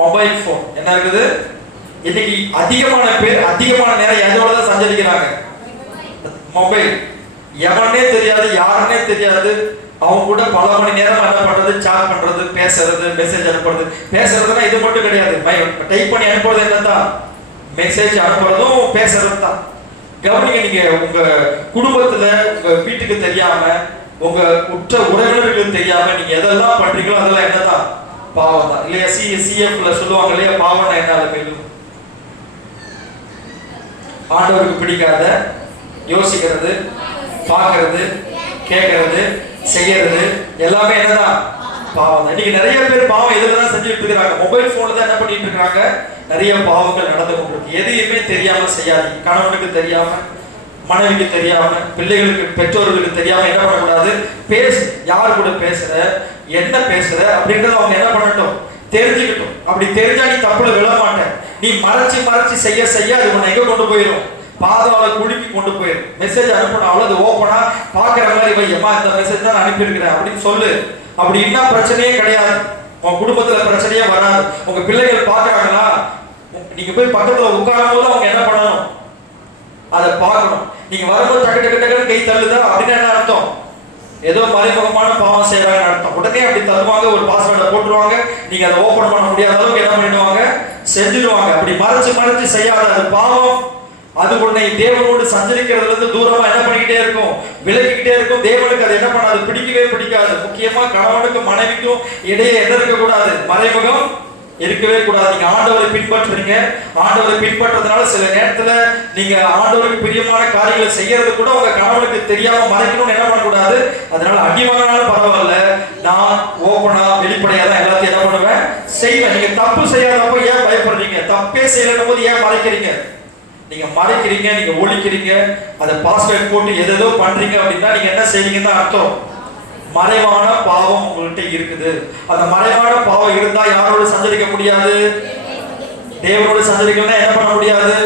மொபைல் போன் என்ன இருக்குது. இன்னைக்கு அதிகமான பேர் அதிகமான நேரம் எதோட தான் சஞ்சரிக்கிறாங்க, மொபைல். எவனே தெரியாது, யாருன்னே தெரியாது, அவங்க கூட பல மணி நேரம் என்ன பண்றது, சாட் பண்றது, பேசுறது, மெசேஜ் அனுப்புறது. பேசுறதுன்னா இது மட்டும் கிடையாது, டைப் பண்ணி அனுப்புறது என்னதான், மெசேஜ் அனுப்புறதும் பேசுறது தான். கவனிங்க, நீங்க உங்க குடும்பத்துல உங்க வீட்டுக்கு தெரியாம, உங்க உற்ற உறவினர்களுக்கு தெரியாம நீங்க எதெல்லாம் பண்றீங்களோ அதெல்லாம் என்னதான், பாவம் தான் இல்லையா. சிஎஃப்ல சொல்லுவாங்க இல்லையா, பாவம்னா என்ன, ஆண்டவருக்கு பிடிக்காத யோசிக்கிறது, பார்க்கறது, கேட்கறது, செய்யறது எல்லாமே என்னதான் பாவம். இன்னைக்கு நிறைய பேர் பாவம் எதுலதான் செஞ்சுட்டு இருக்காங்க, மொபைல் போன்ல தான் என்ன பண்ணிட்டு இருக்காங்க, நிறைய பாவங்கள் நடந்து கொண்டிருக்கு. எதையுமே தெரியாம செய்யாதீங்க. கணவனுக்கு தெரியாம, மனைவிக்கு தெரியாம, பிள்ளைகளுக்கு பெற்றோர்களுக்கு தெரியாம என்ன பண்ணக்கூடாது, பேசு. யாரு கூட பேசுற, என்ன பேசுற அப்படின்றத அவங்க என்ன பண்ணட்டும், தெரிஞ்சுக்கிட்டும். அப்படி தெரிஞ்சா நீ தப்புல விழ மாட்டேன். நீ மறைச்சு மறைச்சு செய்ய செய்ய அது உன்னை எங்க கொண்டு போயிடும், பாதாள குழிக்கு கொண்டு போயிடும். மெசேஜ் அனுப்பினா அவ்வளவு ஓப்பனா பாக்குற மாதிரி வை, அம்மா இந்த மெசேஜ் தான் அனுப்பி இருக்கிறேன் அப்படின்னு சொல்லு. அப்படி என்ன பிரச்சனையே கிடையாது, உங்க குடும்பத்துல பிரச்சனையே வராது. உங்க பிள்ளைகள் பாக்குறாங்களா, நீங்க போய் பக்கத்துல உட்காரும் போது அவங்க என்ன பண்ணணும், அதை பார்க்கணும். நீங்க வரும்போது டக்கு டக்கு டக்குன்னு கை தள்ளுதா அப்படின்னா என்ன அர்த்தம், ஏதோ மறைமுகமான பாவம் செய்யறாங்கன்னு அர்த்தம். உடனே அப்படி தருவாங்க, ஒரு பாஸ்வேர்டை போட்டுருவாங்க, நீங்க அதை ஓபன் பண்ண முடியாத அளவுக்கு என்ன பண்ணிடுவாங்க, செஞ்சிடுவாங்க. அப்படி மறைச்சு மறைச்சு செய்யாத, அது பாவம். அது உன்னை தேவனோடு சஞ்சரிக்கிறதுல இருந்து தூரமா என்ன பண்ணிக்கிட்டே இருக்கும், விலகிக்கிட்டே இருக்கும். தேவனுக்கு அது என்ன பண்ணாது, பிடிக்கவே பிடிக்காது. முக்கியமா கணவனுக்கும் மனைவிக்கும் இடையே என்ன இருக்கக்கூடாது, மறைமுகம் இருக்கவே கூடாது. நீங்க ஆண்டவரை பின்பற்றுறீங்க, ஆண்டவரை பின்பற்றதுனால சில நேரத்துல நீங்க ஆண்டவருக்கு பிரியமான காரியங்களை செய்யறது கூட உங்க கணவனுக்கு தெரியாம மறைக்கணும்னு என்ன பண்ணக்கூடாது. அதனால அடி வாங்கினாலும் பரவாயில்ல, நான் ஓப்பனா வெளிப்படையா தான் எல்லாத்தையும் என்ன பண்ணுவேன், செய்வேன். நீங்க தப்பு செய்யாதப்போ ஏன் பயப்படுறீங்க, தப்பே செய்யணும் போது ஏன் மறைக்கிறீங்க, நீங்க மறைக்கிறீங்க, நீங்க ஒழிக்கிறீங்க, அதை பாஸ்வேர்ட் போட்டு எதோ பண்றீங்க அப்படின்னா நீங்க என்ன செய்வீங்கன்னு அர்த்தம், மறைவான பாவம் உங்கள்கிட்ட இருக்குது. அந்த மறைவான பாவம் இருந்தா யாரோட சஞ்சரிக்க முடியாது, தேவனோட சஞ்சரிக்கணும்னா என்ன பண்ண முடியாது,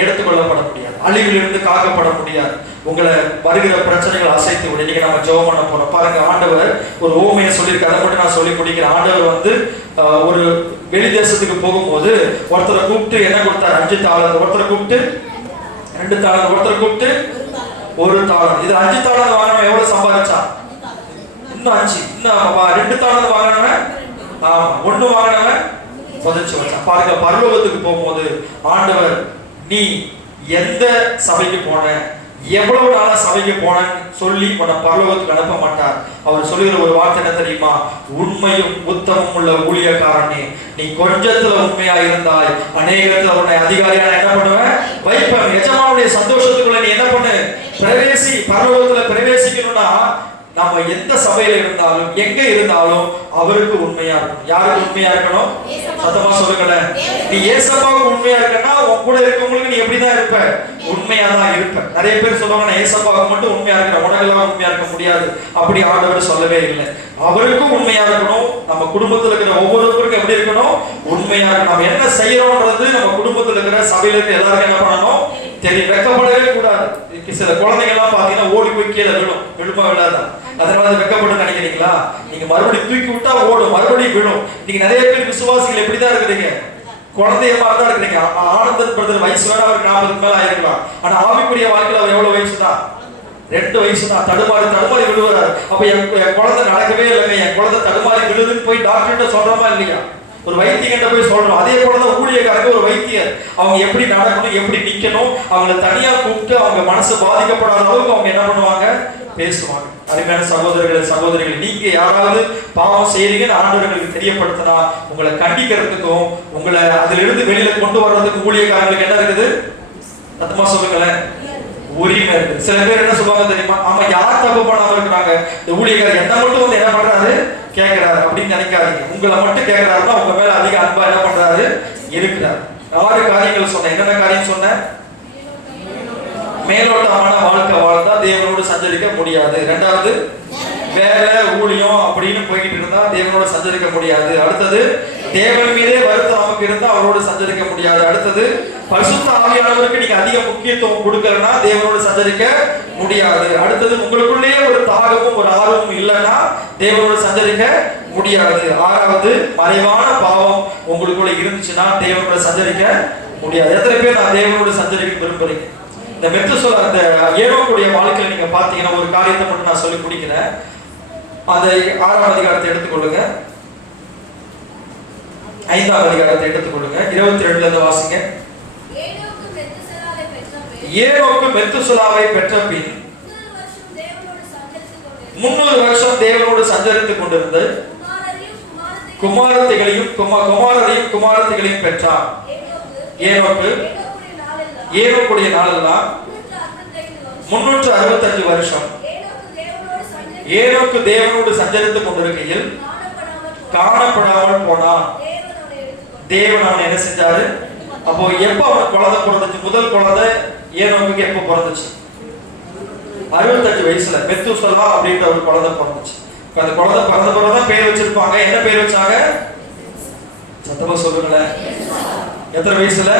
எடுத்துக்கொள்ளப்பட முடியாது, அழிவிலிருந்து காக்கப்பட முடியாது. உங்களை வருகிற பிரச்சனைகள் அசைத்து விட. இன்னைக்கு நம்ம ஜெபம் பண்ண போறோம். பாருங்க, ஆண்டவர் ஒரு ஓமையை சொல்லியிருக்காரு, அதை மட்டும் நான் சொல்லி முடிக்கிறேன். ஆண்டவர் ஒரு வெளி தேசத்துக்கு போகும்போது ஒருத்தரை கூப்பிட்டு என்ன கொடுத்தாரு, 5 தாளந்து. ஒருத்தரை கூப்பிட்டு 2 தாளந்து. ஒருத்தரை கூப்பிட்டு 1 தாளந்து. இது 5 தாளந்து வாங்கினவன் எவ்வளவு சம்பாதிச்சான், இன்னும் 5. இன்னும் 2 தாளந்து வாங்கினவன், ஆமா 1 வாங்கினவன் புதைச்சு வச்சான். பாருங்க, பரலோகத்துக்கு போகும்போது ஆண்டவர் நீ எந்த சபைக்கு போன, எவ்வளவு நாளா சபைக்கு போனன்னு சொல்லி உன்னை பரலோகத்துக்கு அனுப்ப மாட்டார். அவர் சொல்லுகிற ஒரு வார்த்தை என்ன தெரியுமா, உண்மையும் உத்தமும் உள்ள ஊழியக்காரனே, நீ கொஞ்சத்துல உண்மையா இருந்தாய், அநேகத்துல உன்னை அதிகாரியான என்ன பண்ணுவேன், வைப்பேன். எஜமானுடைய சந்தோஷத்துக்குள்ள நீ என்ன பண்ணு, பிரவேசி. பரலோகத்துல பிரவேசிக்கணும்னா நம்ம எந்த சபையில இருந்தாலும் எங்க இருந்தாலும் அவருக்கு உண்மையா இருக்கணும். யாருக்கு உண்மையா இருக்கணும், சத்தமா சொல்லுங்களேன். நீ ஏசப்பாவுக்கு உண்மையா இருக்கனா உன் கூட இருக்கவங்களுக்கு நீ எப்படிதான் இருப்ப, உண்மையா தான் இருப்ப. நிறைய பேர் சொல்லுவாங்க, நான் ஏசப்பாவுக்கு மட்டும் உண்மையா இருக்கிறேன், உனக்கெல்லாம் உண்மையா இருக்க முடியாது. அப்படி ஆண்டவர் சொல்லவே இல்லை. அவருக்கும் உண்மையா இருக்கணும். நம்ம குடும்பத்துல இருக்கிற ஒவ்வொருத்தருக்கும் எப்படி இருக்கணும், உண்மையா இருக்கணும். நம்ம என்ன செய்யறோம்ன்றது நம்ம குடும்பத்துல இருக்கிற சபையில இருக்கிற எல்லாருக்கும் என்ன பண்ணணும் தெரியும். வெக்கப்படவே கூடாது. சில குழந்தைங்க எல்லாம் பாத்தீங்கன்னா ஓடி போய் கீழே விழும், விழுமா விழாதான், அதனால வெக்கப்பட்டு நினைக்கிறீங்களா, நீங்க மறுபடியும் தூக்கி விட்டா ஓடும், மறுபடியும் விழும். நீங்க நிறைய பேர் விசுவாசிகள் எப்படிதான் இருக்கிறீங்க, குழந்தைய மாதிரி தான் இருக்கிறீங்க. ஆனந்தப்படுத்துற வயசு வேணா அவருக்கு 40க்கு மேல ஆயிருக்கலாம், ஆனா ஆவிக்குரிய வாழ்க்கையில அவர் எவ்வளவு வயசு தான், 2 வயசு தான். தடுமாறி விழுவாரு. அப்ப என் குழந்தை நடக்கவே இல்லைங்க, என் குழந்தை தடுமாறி விழுதுன்னு போய் டாக்டர்கிட்ட சொல்றோமா இல்லையா, ஒரு வைத்தியர்கிட்ட போய் சொல்றோம். அதே போலதான் ஊழியக்காரங்க ஒரு வைத்தியர், அவங்க எப்படி நடக்கணும், எப்படி நிக்கணும், அவங்கள தனியா கூப்பிட்டு அவங்க மனசு பாதிக்கப்படாத அளவுக்கு அவங்க என்ன பண்ணுவாங்க, பேசுவாங்க. அருமையான சகோதரர்களே சகோதரிகள், நீங்க யாராவது பாவம் செய்றீங்கன்னு ஆண்டவர்களுக்கு தெரியப்படுத்தினா உங்களை கண்டிக்கிறதுக்கும் உங்களை அதுல இருந்து வெளியில கொண்டு வர்றதுக்கு ஊழியக்காரங்களுக்கு என்ன இருக்குது, சத்தமா சொல்லுங்களேன், உரிமை இருக்கு. சில பேர் என்ன சொல்லுவாங்க தெரியுமா, ஆமா யார் தப்பு பண்ணாம இருக்கிறாங்க, இந்த ஊழியக்காரர் என்ன மட்டும் வந்து என்ன பண்றாரு கேட்கிறாரு அப்படின்னு நினைக்காதீங்க. உங்களை மட்டும் கேட்கிறாருன்னா உங்க மேல அதிக அன்பா என்ன பண்றாரு இருக்கிறார். 6 காரியங்கள் சொன்னேன். என்னென்ன காரியம் சொன்னேன், மேலோட்டமான வாழ்க்கை வாழ்ந்தா தேவனோடு சஞ்சரிக்க முடியாது. 2வது, வேலை ஊழியம் அப்படின்னு போய்கிட்டு இருந்தா தேவனோட சஞ்சரிக்க முடியாது. அடுத்தது, தேவன் மீதே வருத்தம் நமக்கு இருந்தா அவரோடு சஞ்சரிக்க முடியாது. அடுத்தது, பரிசுத்த ஆவியானவருக்கு நீங்க அதிக முக்கியத்துவம் கொடுக்கறனா தேவனோடு சஞ்சரிக்க முடியாது. அடுத்தது, உங்களுக்குள்ளேயே ஒரு தாகமும் ஒரு ஆர்வமும் இல்லைன்னா தேவனோடு சஞ்சரிக்க முடியாது. 6வது, மறைவான பாவம் உங்களுக்குள்ள இருந்துச்சுன்னா தேவனோட சஞ்சரிக்க முடியாது. எத்தனை பேர் நான் தேவனோடு சஞ்சரிக்க விரும்புறீங்க? இந்த மெத்துசோலா, இந்த ஏனோக்குடைய வாழ்க்கையில நீங்க பாத்தீங்கன்னா ஒரு காரியத்தை மட்டும் நான் சொல்லி முடிக்கிறேன். அதை 6ஆம் அதிகாரத்தை எடுத்துக்கொள்ளுங்க, 5ஆம் அதிகாரத்தை எடுத்துக்கொள்ளுங்க, 22ல இருந்து வாசிங்க. ஏனோக்கு மெத்துசோலாவை பெற்ற பின் 300 வருஷம் தேவனோடு சஞ்சரித்துக் கொண்டிருந்து குமாரத்தைகளையும் குமாரத்தைகளையும் பெற்றார். ஏனோக்குடைய நாளெல்லாம் 365 வருஷம் ஏனோக்கு தேவனோடு சஞ்சரித்துக் கொண்டிருக்கையில் காணப்படாமல் போனான். தேவன் அவனை என்ன செஞ்சாரு? அப்போ எப்ப அவனுக்கு குழந்தை பிறந்துச்சு? முதல் குழந்தை ஏனோக்கு எப்ப பிறந்துச்சு? 65 வயசுல மெத்துசலா அப்படின்ற ஒரு குழந்தை பிறந்துச்சு. அந்த குழந்தை பிறந்த பிறகுதான் பேர் வச்சிருப்பாங்க. என்ன பேர் வச்சாங்க? சத்தமா சொல்லுங்களேன். எத்தனை வயசுல?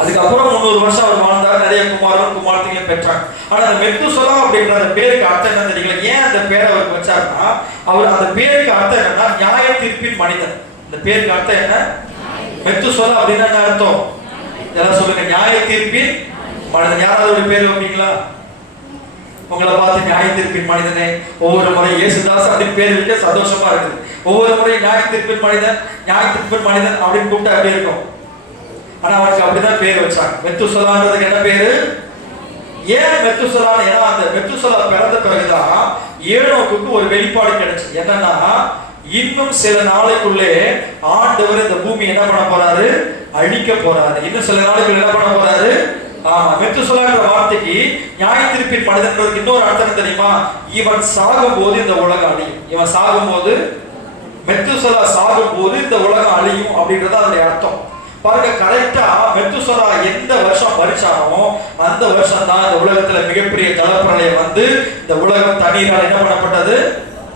அதுக்கப்புறம் 300 வருஷம் அவர் வாழ்ந்தார். நிறைய குமாரன் குமாரத்தையும் பெற்றாங்க. ஆனா அந்த மெத்துசலா அப்படின்ற அந்த பேருக்கு அர்த்தம் என்ன தெரியுங்களா? ஏன் அந்த பேரை அவருக்கு வச்சாருன்னா, அவர் அந்த பேருக்கு அர்த்தம் என்னன்னா நியாய தீர்ப்பின் மனிதன். இந்த பேருக்கு அர்த்தம் என்ன? மெத்துசலா அப்படின்னா என்ன அர்த்தம்? எல்லாம் சொல்லுங்க. நியாய தீர்ப்பின் மனிதன். யாராவது ஒரு பேர் வைப்பீங்களா? உங்களை பார்த்து நியாய தீர்ப்பின் மனிதனே, ஒவ்வொரு முறை இயேசுதாஸ் அப்படின்னு பேர் வைக்க சந்தோஷமா இருக்குது. ஒவ்வொரு முறை நியாய தீர்ப்பின் மனிதன், நியாய தீர்ப்பின் மனிதன் அப்படின்னு கூப்பிட்டா அப்படி இருக்கும். ஆனா அவனுக்கு அப்படிதான் பேர் வச்சாங்க. மெத்துசலான்றதுக்கு என்ன பேரு? ஏன் மெத்துசலா? ஏன்னா அந்த மெத்துசலா பிறந்த பிறகுதான் ஏனோக்குக்கு ஒரு வெளிப்பாடு கிடைச்சு. என்னன்னா, இன்னும் சில நாளைக்குள்ளே ஆண்டவர் இந்த பூமி என்ன பண்ண போறாரு? அழிக்க போறாரு. இன்னும் சில நாளைக்குள்ள என்ன பண்ண போறாரு? ஆமா, மெத்துசலான்ற வார்த்தைக்கு நியாய தீர்ப்பின் மனிதன்றதுக்கு இன்னொரு அர்த்தம் தெரியுமா? இவன் சாகும் போது இந்த உலகம் அழியும். இவன் சாகும் போது, மெத்துசலா சாகும் போது இந்த உலகம் அழியும் அப்படின்றது அதனுடைய அர்த்தம். பாருங்க, கரெக்டா மெத்துசலா எந்த வருஷம் மரிச்சானோ அந்த வருஷம் தான் இந்த உலகத்துல மிகப்பெரிய ஜலப்பிரளயம் வந்து இந்த உலகம் தண்ணீரால் என்ன பண்ணப்பட்டது?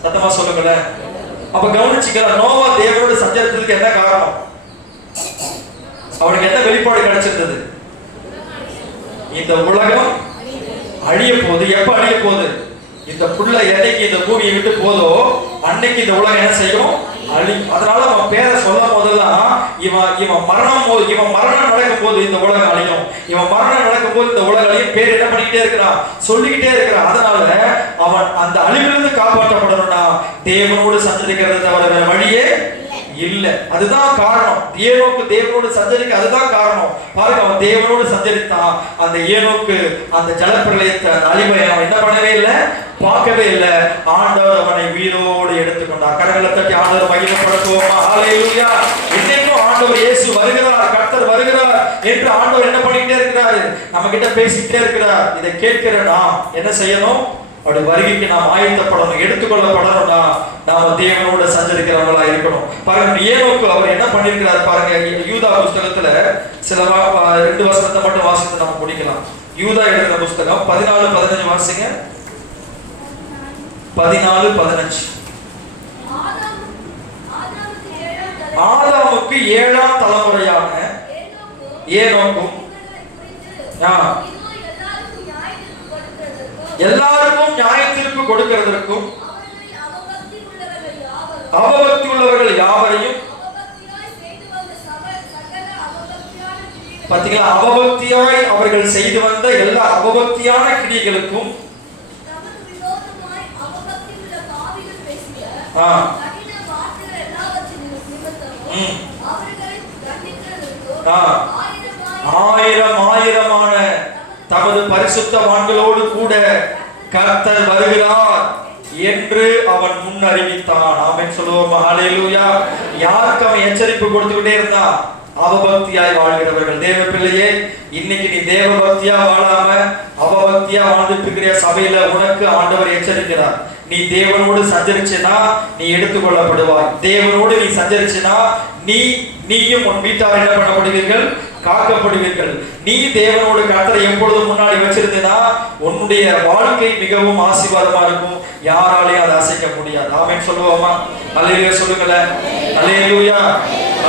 சத்தமா சொல்லுங்களேன். அப்ப கவனிச்சுக்கலாம். நோவா தேவனோட சஞ்சரித்ததுக்கு என்ன காரணம்? அவனுக்கு என்ன வெளிப்பாடு கிடைச்சிருந்தது? இந்த உலகம் அழிய போகுது. எப்ப அழிய போகுது? இந்த புள்ள என்னைக்கு இந்த பூமியை விட்டு போதோ அன்னைக்கு இந்த உலகம் என்ன செய்யும்? அழி. அதனால அவன் பேரை சொல்லும் போதெல்லாம் இவன் மரணம் நடக்கும் போது இந்த உலகம் அழியும், இவன் மரணம் நடக்கும் போது இந்த உலகம் அழியும் பேர் என்ன பண்ணிக்கிட்டே இருக்கிறான்? சொல்லிக்கிட்டே இருக்கிறான். அதனால அவன் அந்த அழிவிலிருந்து காப்பாற்றப்படணும்னா தேவனோடு சஞ்சரிக்கிறது தவிர வேற வழியே இல்ல. அதுதான் காரணம். ஏனோக்கு தேவனோடு சஞ்சரிக்க அதுதான் காரணம். பாருங்க, அவன் தேவனோடு சஞ்சரித்தான். அந்த ஏனோக்கு அந்த ஜலப்பிரளயத்தை அழிவை அவன் என்ன பண்ணவே இல்லை, பார்க்கவே இல்லை. ஆண்டவர் அவனை உயிரோடு எடுத்துக்கொண்டார். கரங்களை தட்டி ஆண்டவர் மகிமைப்படுத்துவோமா? ஹல்லேலூயா. இன்னைக்கும் ஆண்டவர் இயேசு வருகிறார், கர்த்தர் வருகிறார் என்று ஆண்டவர் என்ன பண்ணிக்கிட்டே இருக்கிறாரு? நம்ம கிட்ட பேசிக்கிட்டே இருக்கிறார். இதை கேட்கிற நாம் என்ன செய்யணும்? அவருடைய வருகைக்கு நாம் ஆயத்தப்படணும், எடுத்துக்கொள்ளப்படணும்னா நாம தேவனோட சஞ்சரிக்கிறவங்களா இருக்கணும். பாருங்க, ஏனோக்கு அவர் என்ன பண்ணிருக்கிறார் பாருங்க. யூதா புஸ்தகத்துல சில 2 வசனத்தை மட்டும் வாசித்து நம்ம முடிக்கலாம். யூதா எழுதின புஸ்தகம் 14-15 வாசிங்க. 14-15. ஆதாமுக்கு 7ஆம் தலைமுறையான ஏனோக்கும் எல்லாருக்கும் நியாயத்தீர்ப்பு கொடுக்கிறதற்கும் அவபக்தி உள்ளவர்கள் யாவரையும் பாத்தீங்களா? அவபக்தியாய் அவர்கள் செய்து வந்த எல்லா அவபக்தியான கிரியைகளுக்கும் ஆயிரமான தமது பரிசுத்தவான்களோடு கூட கர்த்தர் வருகிறார் என்று அவன் முன் அறிவித்தான். ஆமென் சொல்லுவோமா? ஹல்லேலூயா. யாருக்கு அவன் எச்சரிப்பு கொடுத்துக்கிட்டே இருந்தான்? அவபக்தியாய் வாழ்கிறவர்கள். தேவ பிள்ளையே, இன்னைக்கு நீ தேவ பக்தியா வாழாம அவபக்தியா வாழ்ந்துட்டு இருக்கிற சபையில உனக்கு ஆண்டவர் எச்சரிக்கிறார். நீ தேவனோடு சஞ்சரிச்சினா நீ எடுத்துக்கொள்ளப்படுவாய். தேவனோடு நீ சஞ்சரிச்சினா நீயும் உன் வீட்டார் என்ன பண்ணப்படுவீர்கள்? காக்கப்படுவீர்கள். நீ தேவனோடு கர்த்தரை எப்பொழுதும் முன்னாடி வச்சிருந்தா உன்னுடைய வாழ்க்கை மிகவும் ஆசீர்வாதமா இருக்கும். யாராலையும் அதை அசைக்க முடியாது. ஆமென் சொல்லுவோமா? அல்லேலூயா சொல்லுங்களேன். அல்லேலூயா.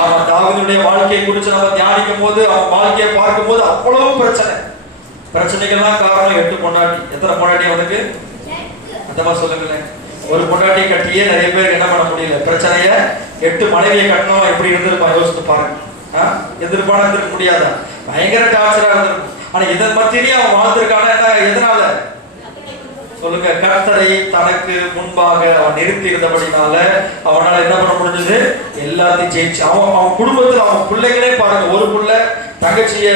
ஆமா, தாவீதுடைய வாழ்க்கையை குறித்து நம்ம தியானிக்கும் போது அவன் வாழ்க்கையை பார்க்கும் போது அவ்வளவு பிரச்சனைகள்லாம் காரணம் 8 பொண்டாட்டி. எத்தனை பொண்டாட்டி அவனுக்கு? அந்த மாதிரி சொல்லுங்களேன். ஒரு பொண்டாட்டி கட்டியே நிறைய பேர் என்ன பண்ண முடியல. பிரச்சனைய 8 மனைவியை கட்டணும். எப்படி இருந்திருப்பான் யோசித்து பாருங்க. எதிர்ப்பான இருக்க முடியாதா? பயங்கர டார்ச்சரா இருந்திருக்கும். ஆனா இதன் மத்தியிலேயே அவன் வாழ்ந்திருக்கான எதனால சொல்லுங்க? கர்த்தரை தனக்கு முன்பாக அவன் நிறுத்தி இருந்தபடினால அவனால என்ன பண்ண முடிஞ்சது? எல்லாத்தையும் ஜெயிச்சு அவன் குடும்பத்துல அவன் பிள்ளைகளே பாருங்க. ஒரு புள்ள தங்கச்சிய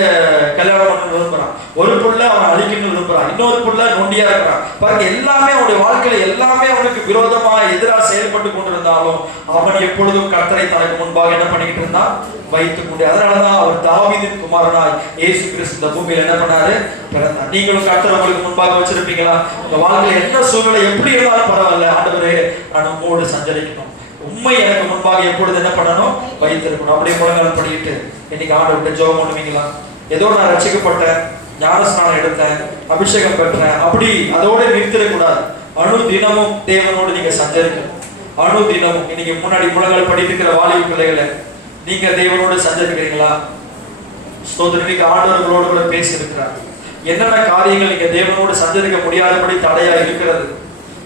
கல்யாணம் பண்ண விரும்புறான், ஒரு புள்ள அவன் அழிக்கணும்னு விரும்புறான், இன்னொரு புள்ள நொண்டியா இருக்கிறான். பாருங்க, எல்லாமே அவனுடைய வாழ்க்கையில எல்லாமே அவனுக்கு விரோதமா எதிராக செயல்பட்டு கொண்டிருந்தாலும் அவன் எப்பொழுதும் கர்த்தரை தனக்கு முன்பாக என்ன பண்ணிக்கிட்டு இருந்தான், வைத்துக் கொண்டு. அதனாலதான் அவர் தாவீதின் குமாரனாய் இயேசு கிறிஸ்து இந்த பூமியில என்ன பண்ணாரு, பிறந்தார். நீங்களும் கர்த்தரை உங்களுக்கு முன்பாக வச்சிருப்பீங்களா? உங்க வாழ்க்கையில என்ன சூழ்நிலை எப்படி இருந்தாலும் பரவாயில்ல, ஆண்டவரே நான் உம்மோடு சஞ்சரிக்கணும், உண்மை எனக்கு முன்பாக எப்பொழுது என்ன பண்ணணும், வைத்திருக்கணும். அப்படியே முழங்கால் பண்ணிட்டு இன்னைக்கு ஆண்டவர்கிட்ட ஜெபம் பண்ணுவீங்களா? ஏதோ நான் ரட்சிக்கப்பட்டேன், ஞானஸ்நானம் எடுத்தேன், அபிஷேகம் பெற்றேன், அப்படி அதோட நிறுத்திடக்கூடாது. அணு தினமும் தேவனோடு நீங்க சஞ்சரிக்கணும். அணு தினமும் இன்னைக்கு முன்னாடி முழங்கால் படித்து இருக்கிற வாலிப பிள்ளைகளை நீங்க தேவனோடு சஞ்சரிக்கிறீங்களா? ஸ்தோத்திரம். நீங்க ஆண்டவர்களோடு கூட பேசி இருக்கிறார். என்னென்ன காரியங்கள் நீங்க தேவனோடு சஞ்சரிக்க முடியாதபடி தடையா இருக்கிறது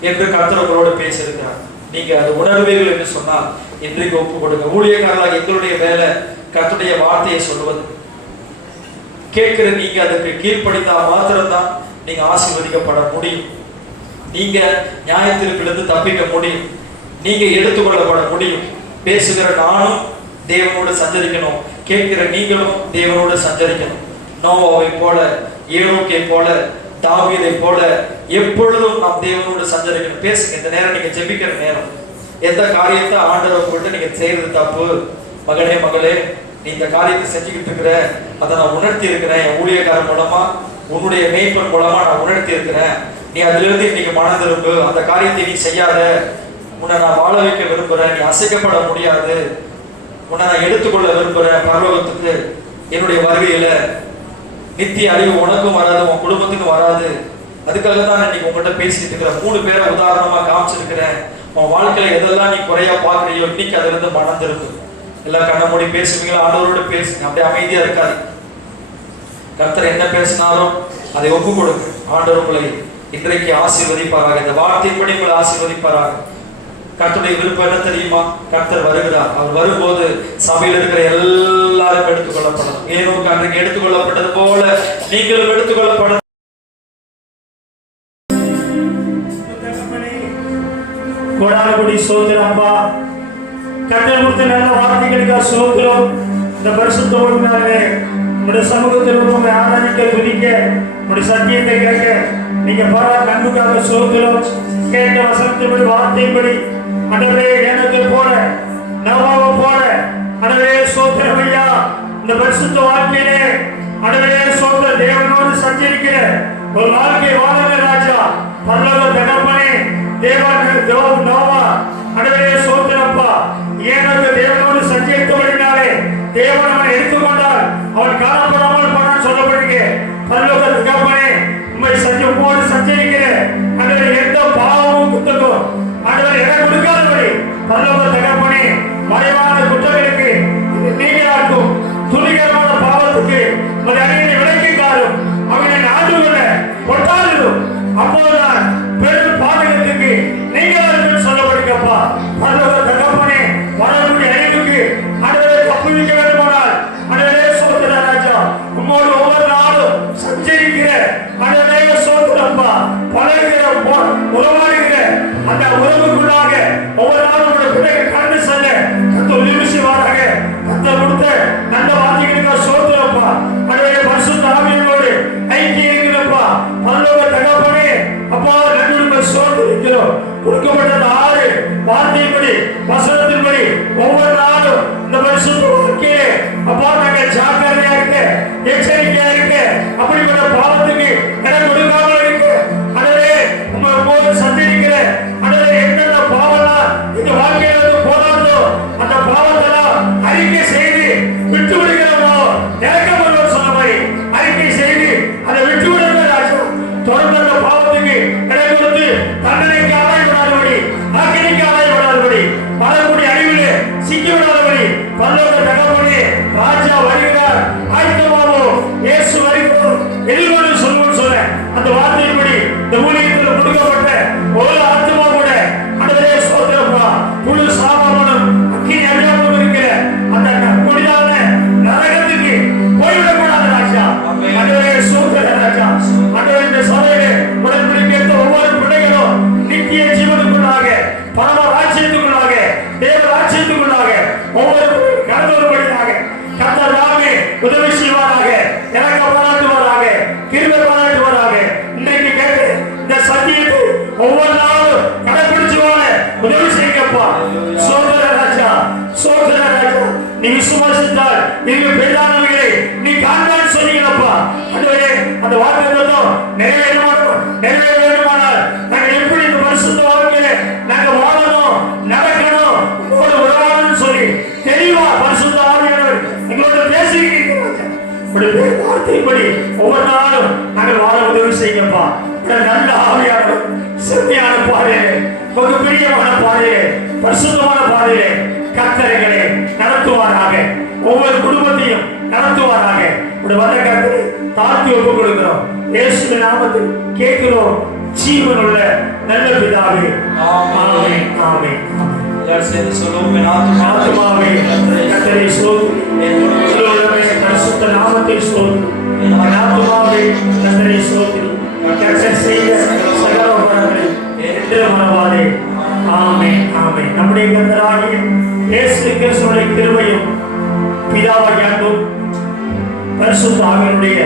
என்று கர்த்தர்களோடு பேசி இருக்கிறார். நீங்க அது உணர்வீர்கள் என்று சொன்னால் இன்றைக்கு ஒப்பு கொடுங்க. ஊழியக்காரர்களாக எங்களுடைய வேலை கர்த்தருடைய வார்த்தையை சொல்வது. கேட்கிற நீங்க அதுக்கு கீழ்ப்படித்தால் மாத்திரம்தான் நீங்க ஆசீர்வதிக்கப்பட முடியும். நீங்க நியாயத்திற்கிலிருந்து தப்பிக்க முடியும். நீங்க எடுத்துக்கொள்ளப்பட முடியும். பேசுகிற நானும் தேவனோடு சஞ்சரிக்கணும், கேட்கிற நீங்களும் தேவனோடு சஞ்சரிக்கணும். நோவாவை போல, ஏரோக்கை போல, தாவீதை போல எப்பொழுதும் நாம் தேவனோடு சஞ்சரிக்கணும். பேசுங்க. இந்த நேரம் நீங்க ஜெபிக்கிற நேரம். எந்த காரியத்தை ஆண்டவர் போட்டு நீங்க செய்யறது தப்பு, மகனே மகளே நீ இந்த காரியத்தை செஞ்சுக்கிட்டு இருக்கிற, அதை நான் உணர்த்தி இருக்கிறேன், என் ஊழியக்காரன் மூலமா, உன்னுடைய மேய்ப்பன் மூலமா நான் உணர்த்தி இருக்கிறேன், நீ அதுல இருந்து இன்னைக்கு மனம் திரும்பு, அந்த காரியத்தை நீ செய்யாத, உன்னை நான் வாழ வைக்க விரும்புறேன், நீ அசைக்கப்பட முடியாது, உன்னை நான் எடுத்துக்கொள்ள விரும்புறேன் பரலோகத்துக்கு, என்னுடைய வருகையில நித்திய அழிவு உனக்கும் வராது, உன் குடும்பத்துக்கும் வராது. அதுக்காக தான் இன்னைக்கு உங்கள்கிட்ட பேசிட்டு இருக்கிற 3 பேரை உதாரணமா காமிச்சிருக்கிறேன். உன் வாழ்க்கையில எதெல்லாம் நீ குறையா பாக்குறியோ இன்னைக்கு அதுல இருந்து மனம் திரும்பு. எல்லாம் கண்ண மூடி பேசுவீங்களா? ஆண்டவரோட பேசுங்க. அப்படியே அமைதியா இருக்காது. கர்த்தர் என்ன பேசினாலும் அதை ஒப்பு கொடுங்க. ஆண்டவர் உங்களை இன்றைக்கு ஆசீர்வதிப்பாராக. இந்த வார்த்தையின்படி உங்களை ஆசீர்வதிப்பாராக. கர்த்தருடைய விருப்பம் என்ன தெரியுமா? கர்த்தர் வருகிறார். அவர் வரும்போது சபையில் இருக்கிற எல்லாரும் எடுத்துக்கொள்ளப்படணும். ஏனோ அன்றைக்கு எடுத்துக்கொள்ளப்பட்டது போல நீங்களும் எடுத்துக்கொள்ளப்பட. கோடானகுடி சோதரம் அப்பா, கர்த்தர் கொடுத்த நல்ல வார்த்தைகளுக்காக சோதரம். இந்த பரிசுத்தோடு உங்களுடைய சமூகத்தில் உங்களை ஆராதிக்க, துதிக்க, உங்களுடைய சத்தியத்தை கேட்க நீங்க பரவ கண்ணுக்காக சோதரம். கேட்ட வசனத்தின்படி வார்த்தையின்படி ஆண்டவரே ஏனத்தை போல, நோவாவை போல ஆண்டவரே சோதரம் ஐயா, இந்த பரிசுத்த வாழ்க்கையிலே ஆண்டவரே சோதர தேவனோடு சஞ்சரிக்கிற ஒரு வாழ்க்கை வாழுங்க ராஜா. பரலோக தகப்பனே, தேவன் நோவா ஆண்டவரே சோதரப்பா, ஏனத்தை தேவனோடு சஞ்சரித்தபடினாலே தேவன் அவனை எடுத்துக்கொண்டால் அவன் காணப்படாமல் போனான் சொல்லப்படுங்க. பரலோக தகப்பனே, உம்மை உம்மோடு சஞ்சரிக்கிற ஆண்டவரே எந்த பாவமும் குத்தமும் ஆண்டவரே இடம் கொடுக்காதபடி பரலோக தகப்பனே, மறைவான குற்றங்களுக்கு நீங்களாக்கும், துணிகரமான பாவத்துக்கு ஒரு அடியை விலக்கி காரும், அவனை ஆண்டுகொள்ள கொட்டாலும் அப்போதுதான் பெரும் பாதகத்துக்கு நீங்கள் சொல்லப்படுங்கப்பா. பரலோக தகப்பனே, வரக்கூடிய அழிவுக்கு ஆண்டவரை தப்புவிக்க வேண்டுமானால் ஆண்டவரே சோதர ராஜா, உம்மோடு ஒவ்வொரு நாளும் சஞ்சரிக்கிற ஆண்டவரே சோதரப்பா, பழகுகிற உறவாடுகிற அந்த உறவுக்குள்ளாக ஒவ்வொரு நாளும் உங்களுடைய பிள்ளைகள் கடந்து செல்ல கர்த்தர் உதவி செய்வாராக. கர்த்தர் கொடுத்த நல்ல வார்த்தைகளுக்காக சோதரப்பா, ஆண்டவரே பரிசுத்த ஆவியோடு ஐக்கியம் இருக்கிறப்பா. பரலோக தகப்பனே அப்பா, நன்றியுடன் சோதரிக்கிறோம். கொடுக்கப்பட்ட 6 வார்த்தையின்படி வசனத்தின்படி ஒவ்வொரு நாளும் இந்த பரிசுத்த வாழ்க்கையிலே அப்பா நாங்கள் ஜாக்கிரதையா இருக்க, எச்சரிக்கையா இருக்க, அப்படிப்பட்ட பாவத்துக்கு இடம் கொடுக்காமல் இருக்க ஆண்டவரே உம்மோடு சஞ்சரிக்கிற ஆண்டவரே என்னென்ன பாவம்லாம் இந்த வாழ்க்கையில போராதோ அந்த பாவத்தெல்லாம் அறிக்கை செய்து விட்டு விடுகிறோமோ, இறக்கப்படுவோம் சொன்ன மாதிரி அறிக்கை செய்து அதை விட்டு விடுங்க ராஜா. தொடர்ந்து அந்த பாவத்துக்கு இடம் கொடுத்து தண்டனைக்கு ஆராய்விடாதபடி, ஆக்கினைக்கு ஆராய்விடாதபடி, வரக்கூடிய அழிவிலே சிக்கி விடாதபடி பரலோக தகப்பனே ராஜா வருகிறார், ஆயத்தமாவோம், இயேசு வருகிறோம், எதிர்கொண்டு சொல்லுவோம் சொல்ல அந்த வார்த்தையின்படி இந்த ஊழியத்தில் கொடுக்கப்பட்ட ஒரு ஆத்மா கூட ஆண்டவரே சோதரப்பா, முழு சாபமும் அக்கினி அழியாமல் இருக்கிற அந்த கொடிதான நரகத்துக்கு போய்விடக்கூடாது ராஜா. ஆண்டவரே சோதர ராஜா, ஆண்டவரே இந்த சபையிலே உடன்படிக்கைத்த ஒவ்வொரு பிள்ளைகளும் நித்திய ஜீவனுக்குள்ளாக, பரம ராஜ்யத்துக்குள்ளாக, தேவ ராஜ்யத்துக்குள்ளாக ஒவ்வொரு கடந்தொருபடியாக கர்த்தர் தாமே உதவி செய்வார். சத்தியத்தை ஒவ்வொரு நாளும் கடைபிடிச்சு வாழ உதவி செய்யுங்கப்பா. சோதர ராஜா, சோதர ராஜா, நீ விசுவாசித்தால் நீங்க பெரிதானவர்களை நீ காண்பான்னு சொன்னீங்களப்பா. அதுவே அந்த வாக்குத்தத்தம் நிறைவேற வேண்டுமானால் நாங்கள் எப்படி இந்த பரிசுத்த வாழ்க்கையில நாங்க வாழணும், நடக்கணும், உங்களோட உறவாடணும்னு சொல்லி தெளிவா பரிசுத்த ஆவியானவர் எங்களோட பேசிக்கிறீங்க. வார்த்தைப்படி ஒவ்வொரு நாளும் நாங்கள் வாழ உதவி செய்யுங்கப்பா. நல்ல ஆவியானவர் செம்மையான பாதையிலே, ஒரு பிரியமான பாதையிலே, பரிசுத்தமான பாதையிலே கர்த்தரைகளை நடத்துவாராக. ஒவ்வொரு குடும்பத்தையும் நடத்துவாராக. வந்த கர்த்தரை தாழ்த்தி ஒப்புக் கொடுக்கிறோம். இயேசுவின் நாமத்தில் கேட்கிறோம் ஜீவனுள்ள நல்ல பிதாவே. ஆமென், ஆமென். எல்லாரும் சேர்ந்து சொல்லுவோம். என் ஆத்துமாவே கர்த்தரை ஸ்தோத்திரி, என் பரிசுத்த நாமத்தை ஸ்தோத்திரி. என் ஆத்துமாவே கர்த்தரை ஸ்தோத்திரி, கர்த்தர் செய்த சகல உபகாரங்களை என்று மறவாதே. ஆமென், ஆமென். நம்முடைய கர்த்தராகிய இயேசு கிறிஸ்துவின் கிருபையும் பிதாவாகிய அன்பும் பரிசுத்த ஆவியினுடைய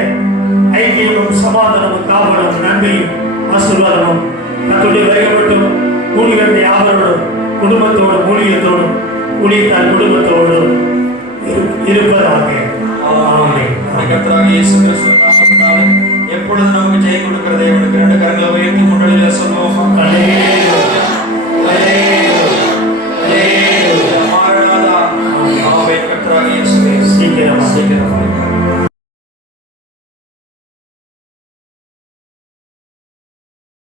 ஐக்கியமும் சமாதானமும் காவலும் நன்மையும் ஆசீர்வாதமும் கர்த்தருடைய வருகைப்பட்டும் ஊழியர்கள் யாவரோடும் குடும்பத்தோடும் ஊழியத்தோடும் ஊழியத்தார் குடும்பத்தோடும் இருப்பதாக. ஆமென். கர்த்தராகிய இயேசு கிறிஸ்துவின் நாமத்தினாலே எப்பொழுது நமக்கு ஜெயம் கொடுக்கிறதை அவனுக்கு 2 கரங்களை உயர்த்தி முன்னிலையில் சொல்லுவோம்.